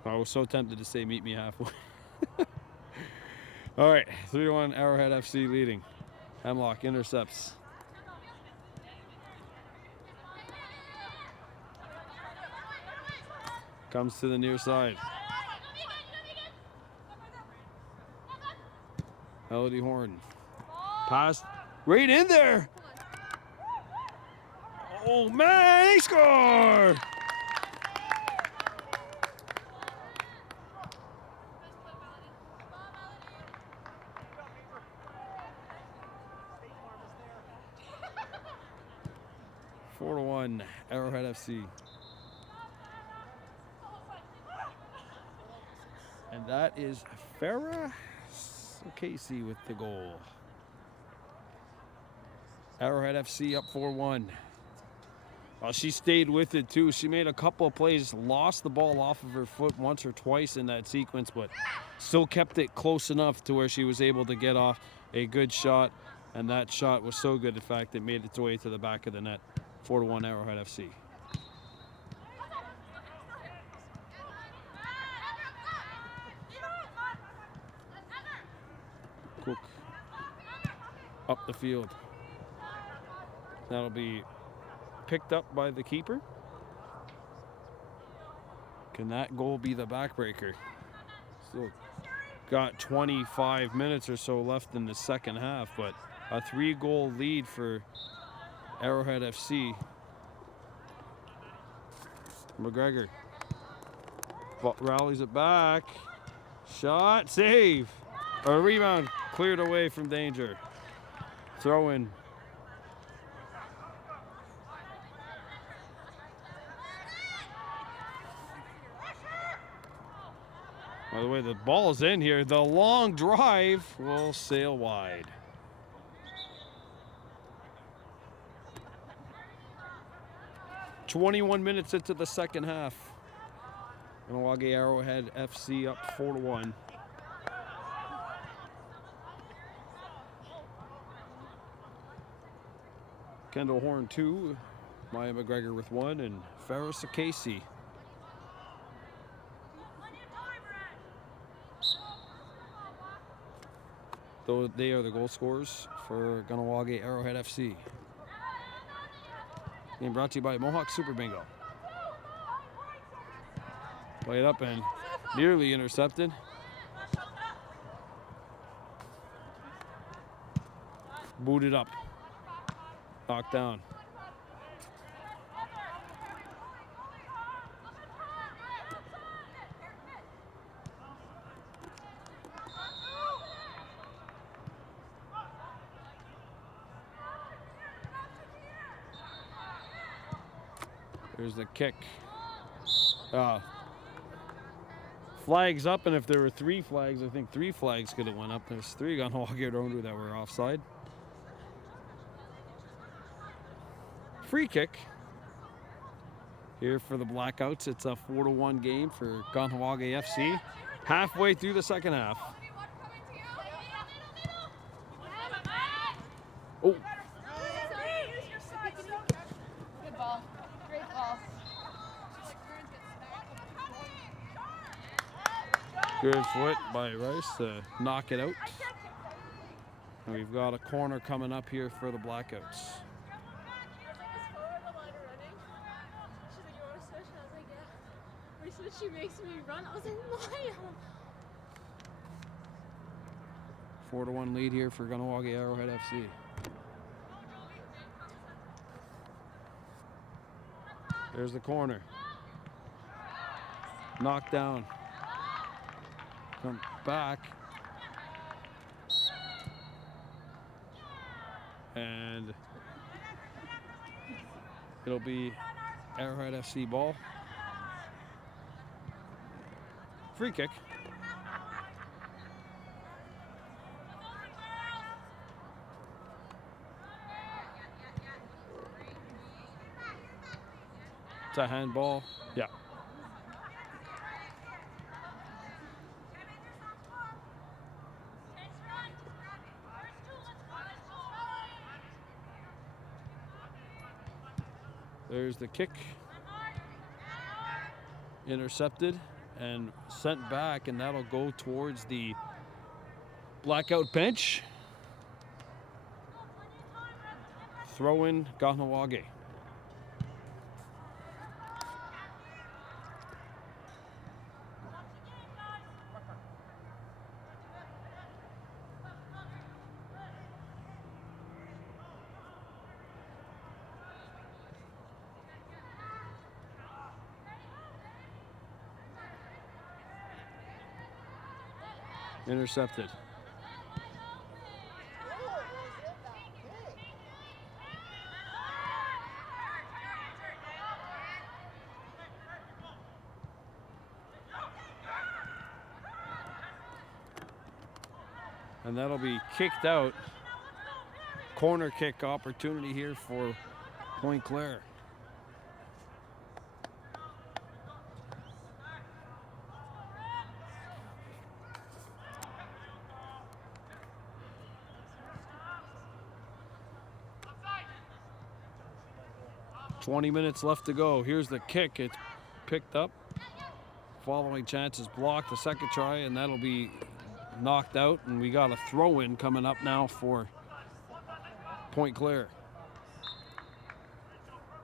I was so tempted to say Meet Me Halfway. All right, 3-1 Arrowhead FC leading. Hemlock intercepts. Comes to the near side. Melody Horn. Pass right in there. Oh man, they score! Four to 1, Arrowhead FC. And that is Farah Casey with the goal. Arrowhead FC up 4-1. Well, she stayed with it too. She made a couple of plays, lost the ball off of her foot once or twice in that sequence, but still kept it close enough to where she was able to get off a good shot. And that shot was so good, in fact, it made its way to the back of the net. 4-1 Arrowhead FC. Cook up the field. That'll be picked up by the keeper. Can that goal be the backbreaker? Still got 25 minutes or so left in the second half, but a 3-goal lead for Arrowhead FC. McGregor rallies it back. Shot, save. A rebound cleared away from danger. Throw in. By the way, the ball's in here. The long drive will sail wide. "21 minutes into the second half. Kahnawake Arrowhead FC up 4-1. Kendall Horn 2, Maya McGregor with 1, and Ferris Casey. Though they are the goal scorers for Kahnawake Arrowhead FC. Game brought to you by Mohawk Super Bingo. Played up and nearly intercepted. Booted up. Knocked down. There's the kick. Flags up, and if there were 3 flags, I think 3 flags could have went up. There's 3 Kahnawake around that were offside. Free kick here for the Blackouts. It's a 4-1 game for Kahnawake FC. Halfway through the second half. Oh. Good ball. Great ball. Good foot by Rice to knock it out. And we've got a corner coming up here for the Blackouts. She makes me run. I was like, Maya. 4-1 lead here for Kahnawake Arrowhead FC. There's the corner. Knocked down. Come back. And it'll be Arrowhead FC ball. Free kick. It's a handball. Yeah. There's the kick. Intercepted and sent back, and that'll go towards the Blackout bench. Throw in Kahnawake. Intercepted. And that'll be kicked out. Corner kick opportunity here for Pointe Claire. .20 minutes left to go. Here's the kick. It's picked up. Following chance is blocked. The second try, and that'll be knocked out. And we got a throw-in coming up now for Pointe Claire.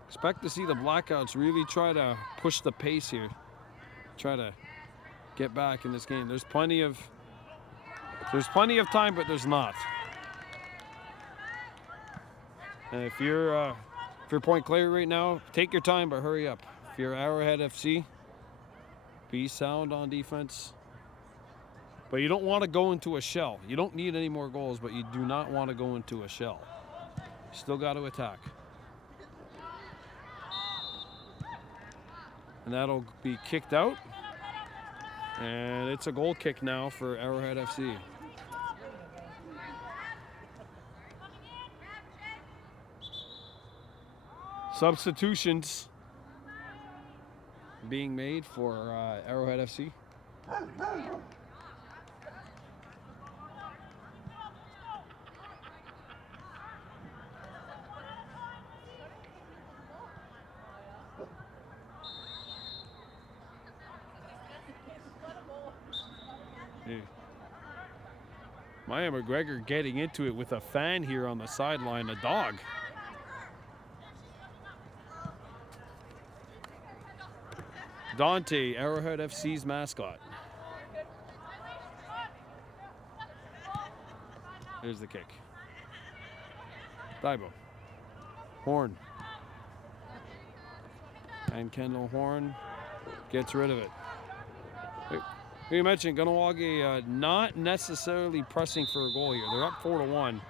Expect to see the Blackouts really try to push the pace here. Try to get back in this game. There's plenty of time, but there's not. And if you're Pointe Claire right now, take your time, but hurry up. If you're Arrowhead FC, be sound on defense. But you don't want to go into a shell. You don't need any more goals, but you do not want to go into a shell. Still got to attack. And that'll be kicked out. And it's a goal kick now for Arrowhead FC. Substitutions being made for Arrowhead FC. Hey. Maya McGregor getting into it with a fan here on the sideline, a dog. Dante, Arrowhead FC's mascot. There's the kick. Daibo. Horn. And Kendall Horn gets rid of it. You mentioned Kahnawake not necessarily pressing for a goal here. They're up 4-1.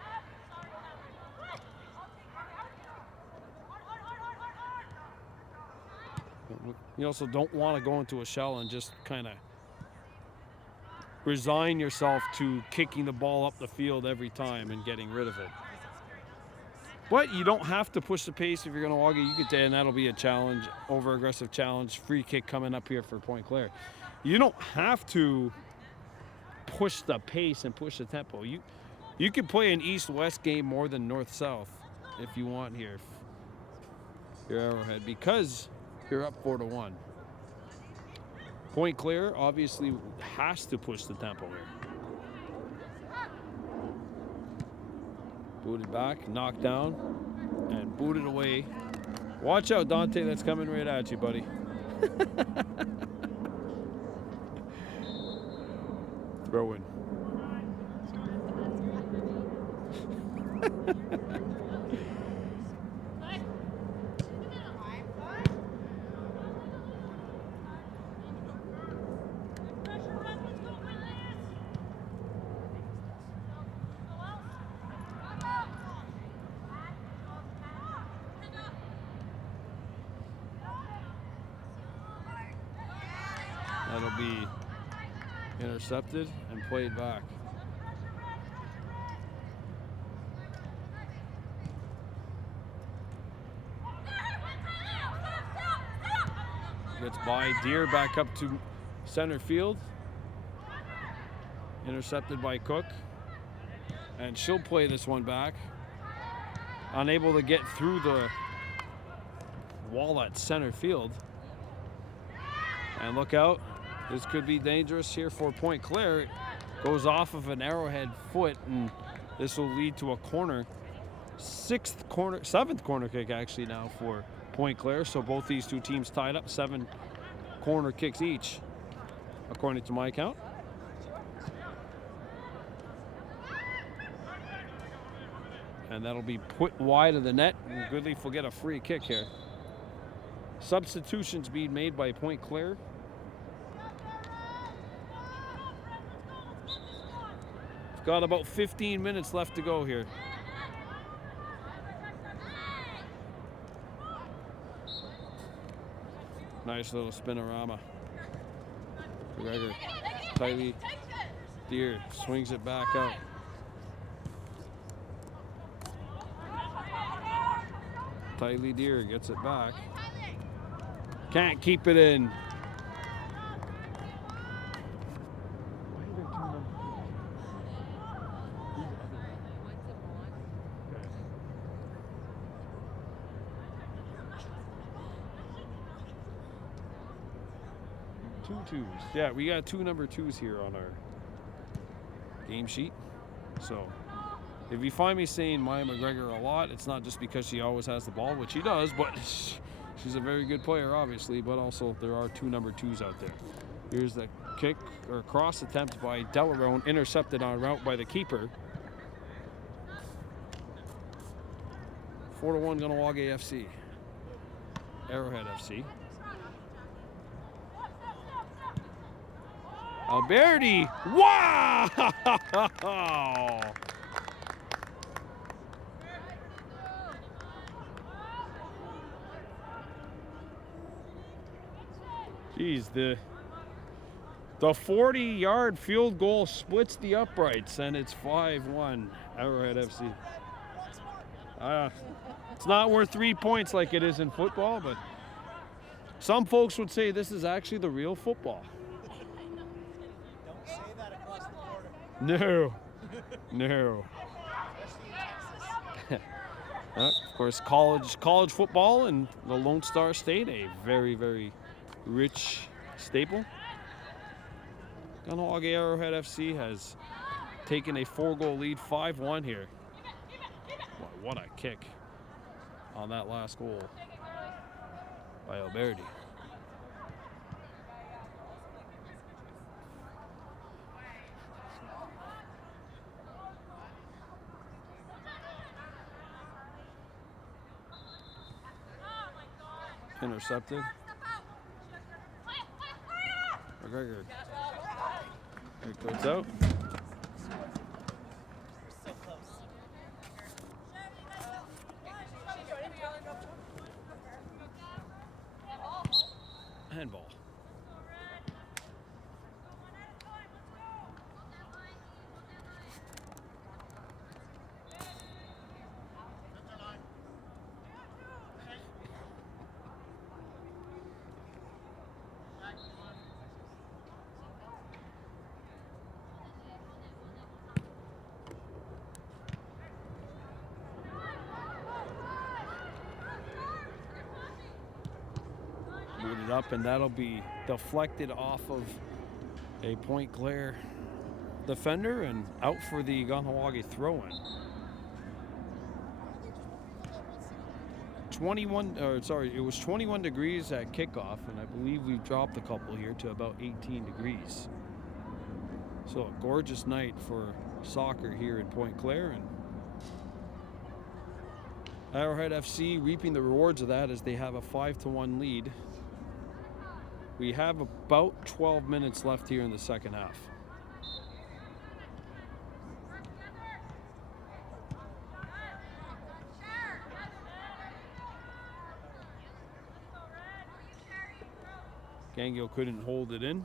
You also don't want to go into a shell and just kind of resign yourself to kicking the ball up the field every time and getting rid of it. But you don't have to push the pace if you're going to log it. You could say, and that'll be a challenge, over-aggressive challenge, free kick coming up here for Pointe Claire. You don't have to push the pace and push the tempo. You can play an east-west game more than north-south if you want here. Your Arrowhead, because you're up 4-1. Pointe Claire obviously has to push the tempo here. Booted back, knocked down, and booted away. Watch out, Dante, that's coming right at you, buddy. Throw in. That'll be intercepted and played back. Gets by Deer back up to center field. Intercepted by Cook. And she'll play this one back. Unable to get through the wall at center field. And look out. This could be dangerous here for Pointe Claire. It goes off of an Arrowhead foot, and this will lead to a corner. Seventh corner kick actually now for Pointe Claire. So both these two teams tied up, 7 corner kicks each, according to my count. And that'll be put wide of the net, and Goodleaf will get a free kick here. Substitutions being made by Pointe Claire. Got about 15 minutes left to go here. Nice little spinorama. Gregor, tightly. Deer swings it back out. Tightly Deer gets it back. Can't keep it in. Two twos. Yeah, we got 2 number 2s here on our game sheet. So if you find me saying Maya McGregor a lot, it's not just because she always has the ball, which she does, but she's a very good player, obviously, but also there are 2 number 2s out there. Here's the kick or cross attempt by Delarone, intercepted en route by the keeper. 4-1 Kahnawake FC. Arrowhead FC. Alberti! Wow! Geez, the 40-yard field goal splits the uprights, and it's 5-1 Arrowhead FC. It's not worth 3 points like it is in football, but some folks would say this is actually the real football. Don't say that across the border. No, no. Of course, college football in the Lone Star State, a very, very rich staple. Kahnawake Arrowhead FC has taken a 4-goal lead, 5-1 here. What a kick on that last goal by Alberti. Intercepted. McGregor. It goes out. So close. handball. Booted up, and that'll be deflected off of a Pointe Claire defender and out for the Kahnawake throw-in. 21, it was 21 degrees at kickoff, and I believe we've dropped a couple here to about 18 degrees. So a gorgeous night for soccer here in Pointe Claire, and Arrowhead FC reaping the rewards of that as they have a 5-1 lead. We have about 12 minutes left here in the second half. Gangio couldn't hold it in.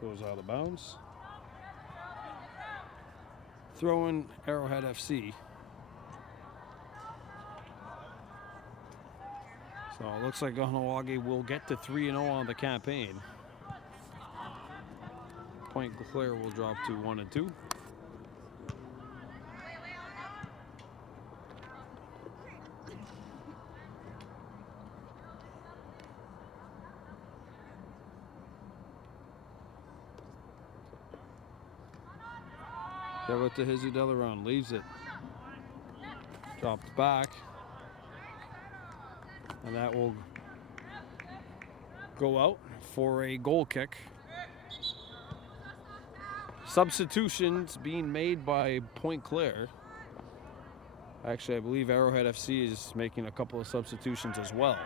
Goes out of bounds. Throwing Arrowhead FC. So it looks like Kahnawake will get to 3-0 on the campaign. Pointe Claire will drop to 1-2. Give it to Jesus Delaron, leaves it. Dropped back. And that will go out for a goal kick. Substitutions being made by Pointe Claire. Actually, I believe Arrowhead FC is making a couple of substitutions as well.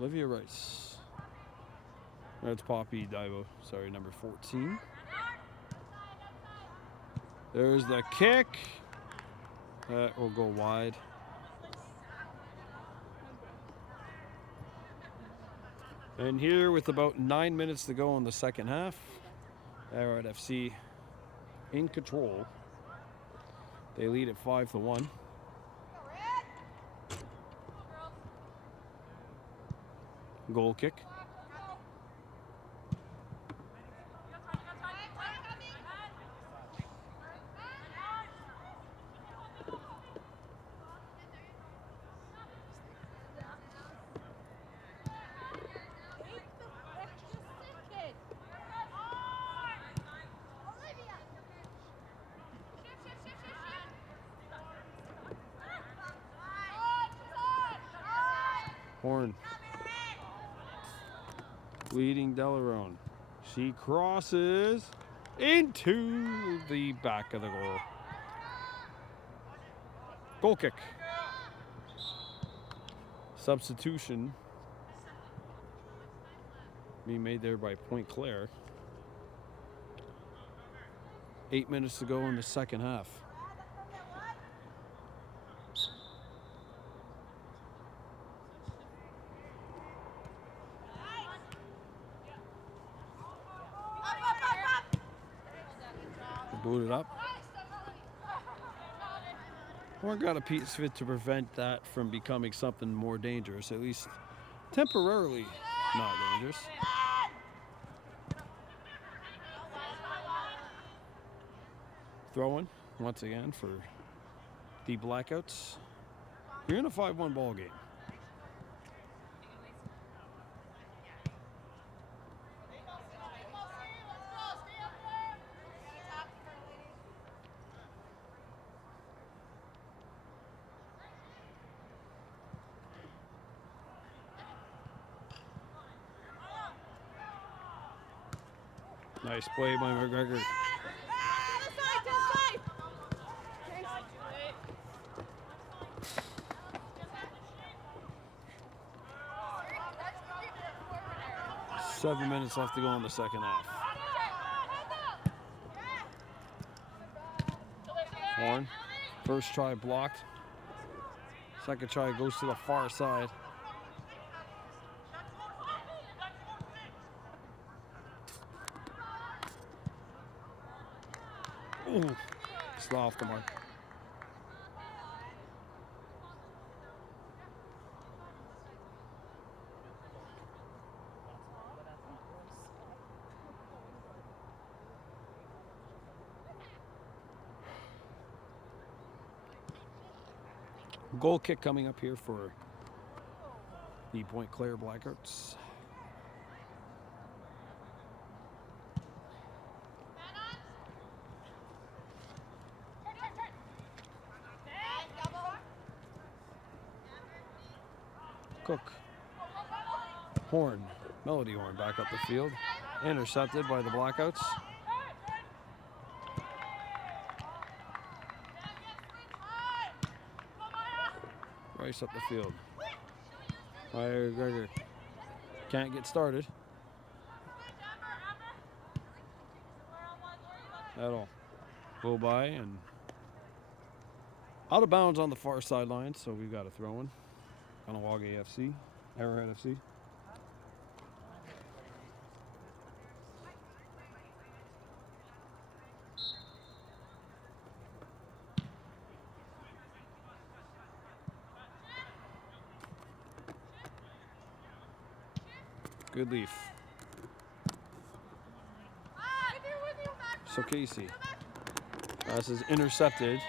Olivia Rice. That's Poppy Divo. Sorry, number 14. There's the kick. That will go wide. And here with about 9 minutes to go in the second half, Arrowhead FC in control. They lead at 5-1. Goal kick. Horn. Leading Delarone. She crosses into the back of the goal. Goal kick. Substitution being made there by Pointe Claire. 8 minutes to go in the second half. Boot it up. Horn got a piece fit to prevent that from becoming something more dangerous, at least temporarily not dangerous. Throwing once again for the Blackouts. You're in a 5-1 ball game. Nice play by McGregor. 7 minutes left to go in the second half. Horn, first try blocked. Second try goes to the far side. Ooh, still off the mark. Goal kick coming up here for the Pointe Claire Blackouts. Cook. Horn. Melody Horn back up the field. Intercepted by the Blackouts. Rice up the field. McGregor can't get started. That'll go by and out of bounds on the far sideline, so we've got a throw in. Kahnawake FC, Arrowhead FC. Good leaf. So Casey. Pass is intercepted.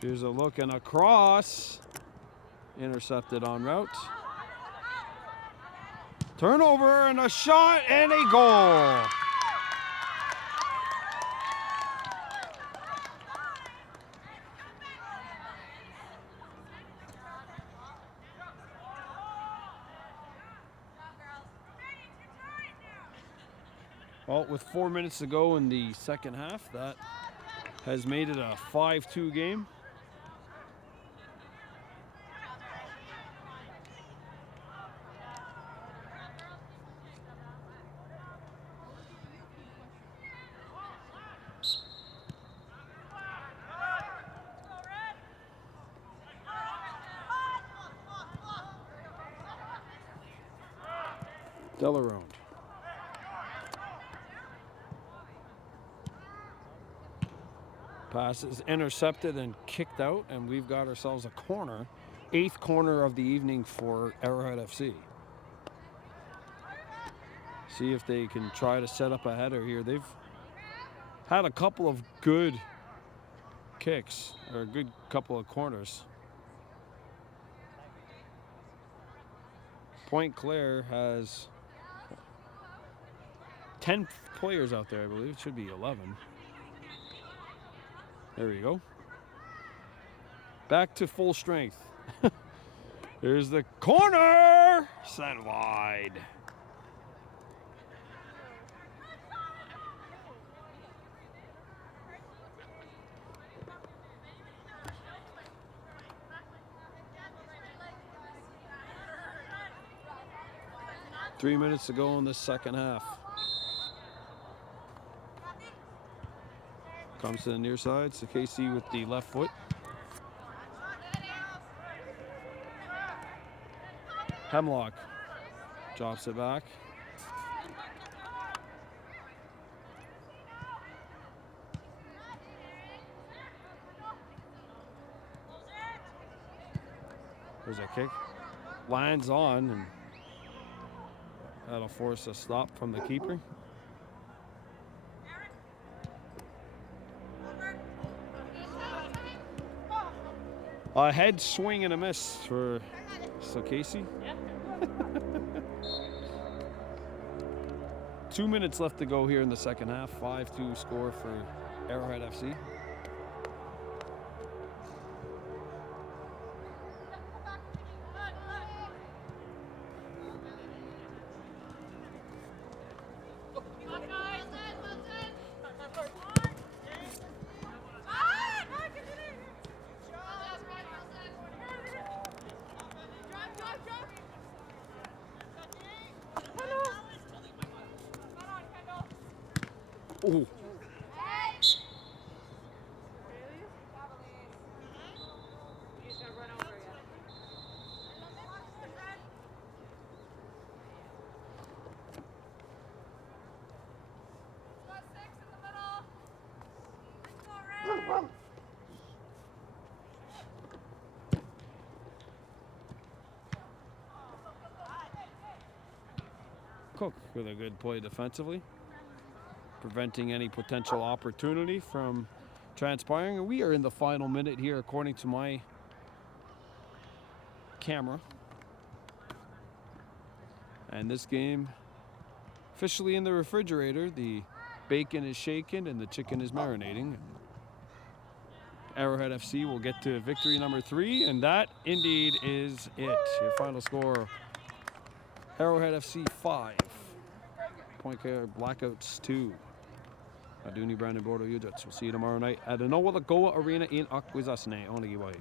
Here's a look and a cross. Intercepted en route. Turnover and a shot and a goal. Well, with 4 minutes to go in the second half, that has made it a 5-2 game. Delarone. Pass is intercepted and kicked out, and we've got ourselves a corner. 8th corner of the evening for Arrowhead FC. See if they can try to set up a header here. They've had a couple of good kicks, or a good couple of corners. Pointe Claire has 10 players out there, I believe. It should be 11. There we go. Back to full strength. There's the corner. Sent wide. 3 minutes to go in the second half. Comes to the near side. So KC with the left foot. Hemlock drops it back. There's a kick. Lands on, and that'll force a stop from the keeper. A head swing and a miss for Casey. 2 minutes left to go here in the second half. 5-2 score for Arrowhead FC. Ooh. Cook with a good play defensively, preventing any potential opportunity from transpiring. And we are in the final minute here, according to my camera. And this game officially in the refrigerator. The bacon is shaken and the chicken is marinating. Arrowhead FC will get to victory number 3, and that indeed is it. Your final score: Arrowhead FC 5, Pointe Blackouts 2. Aduni Brandon Bordo Ujats. We'll see you tomorrow night at Kahnawake Arena in Akwesasne. Onigi way.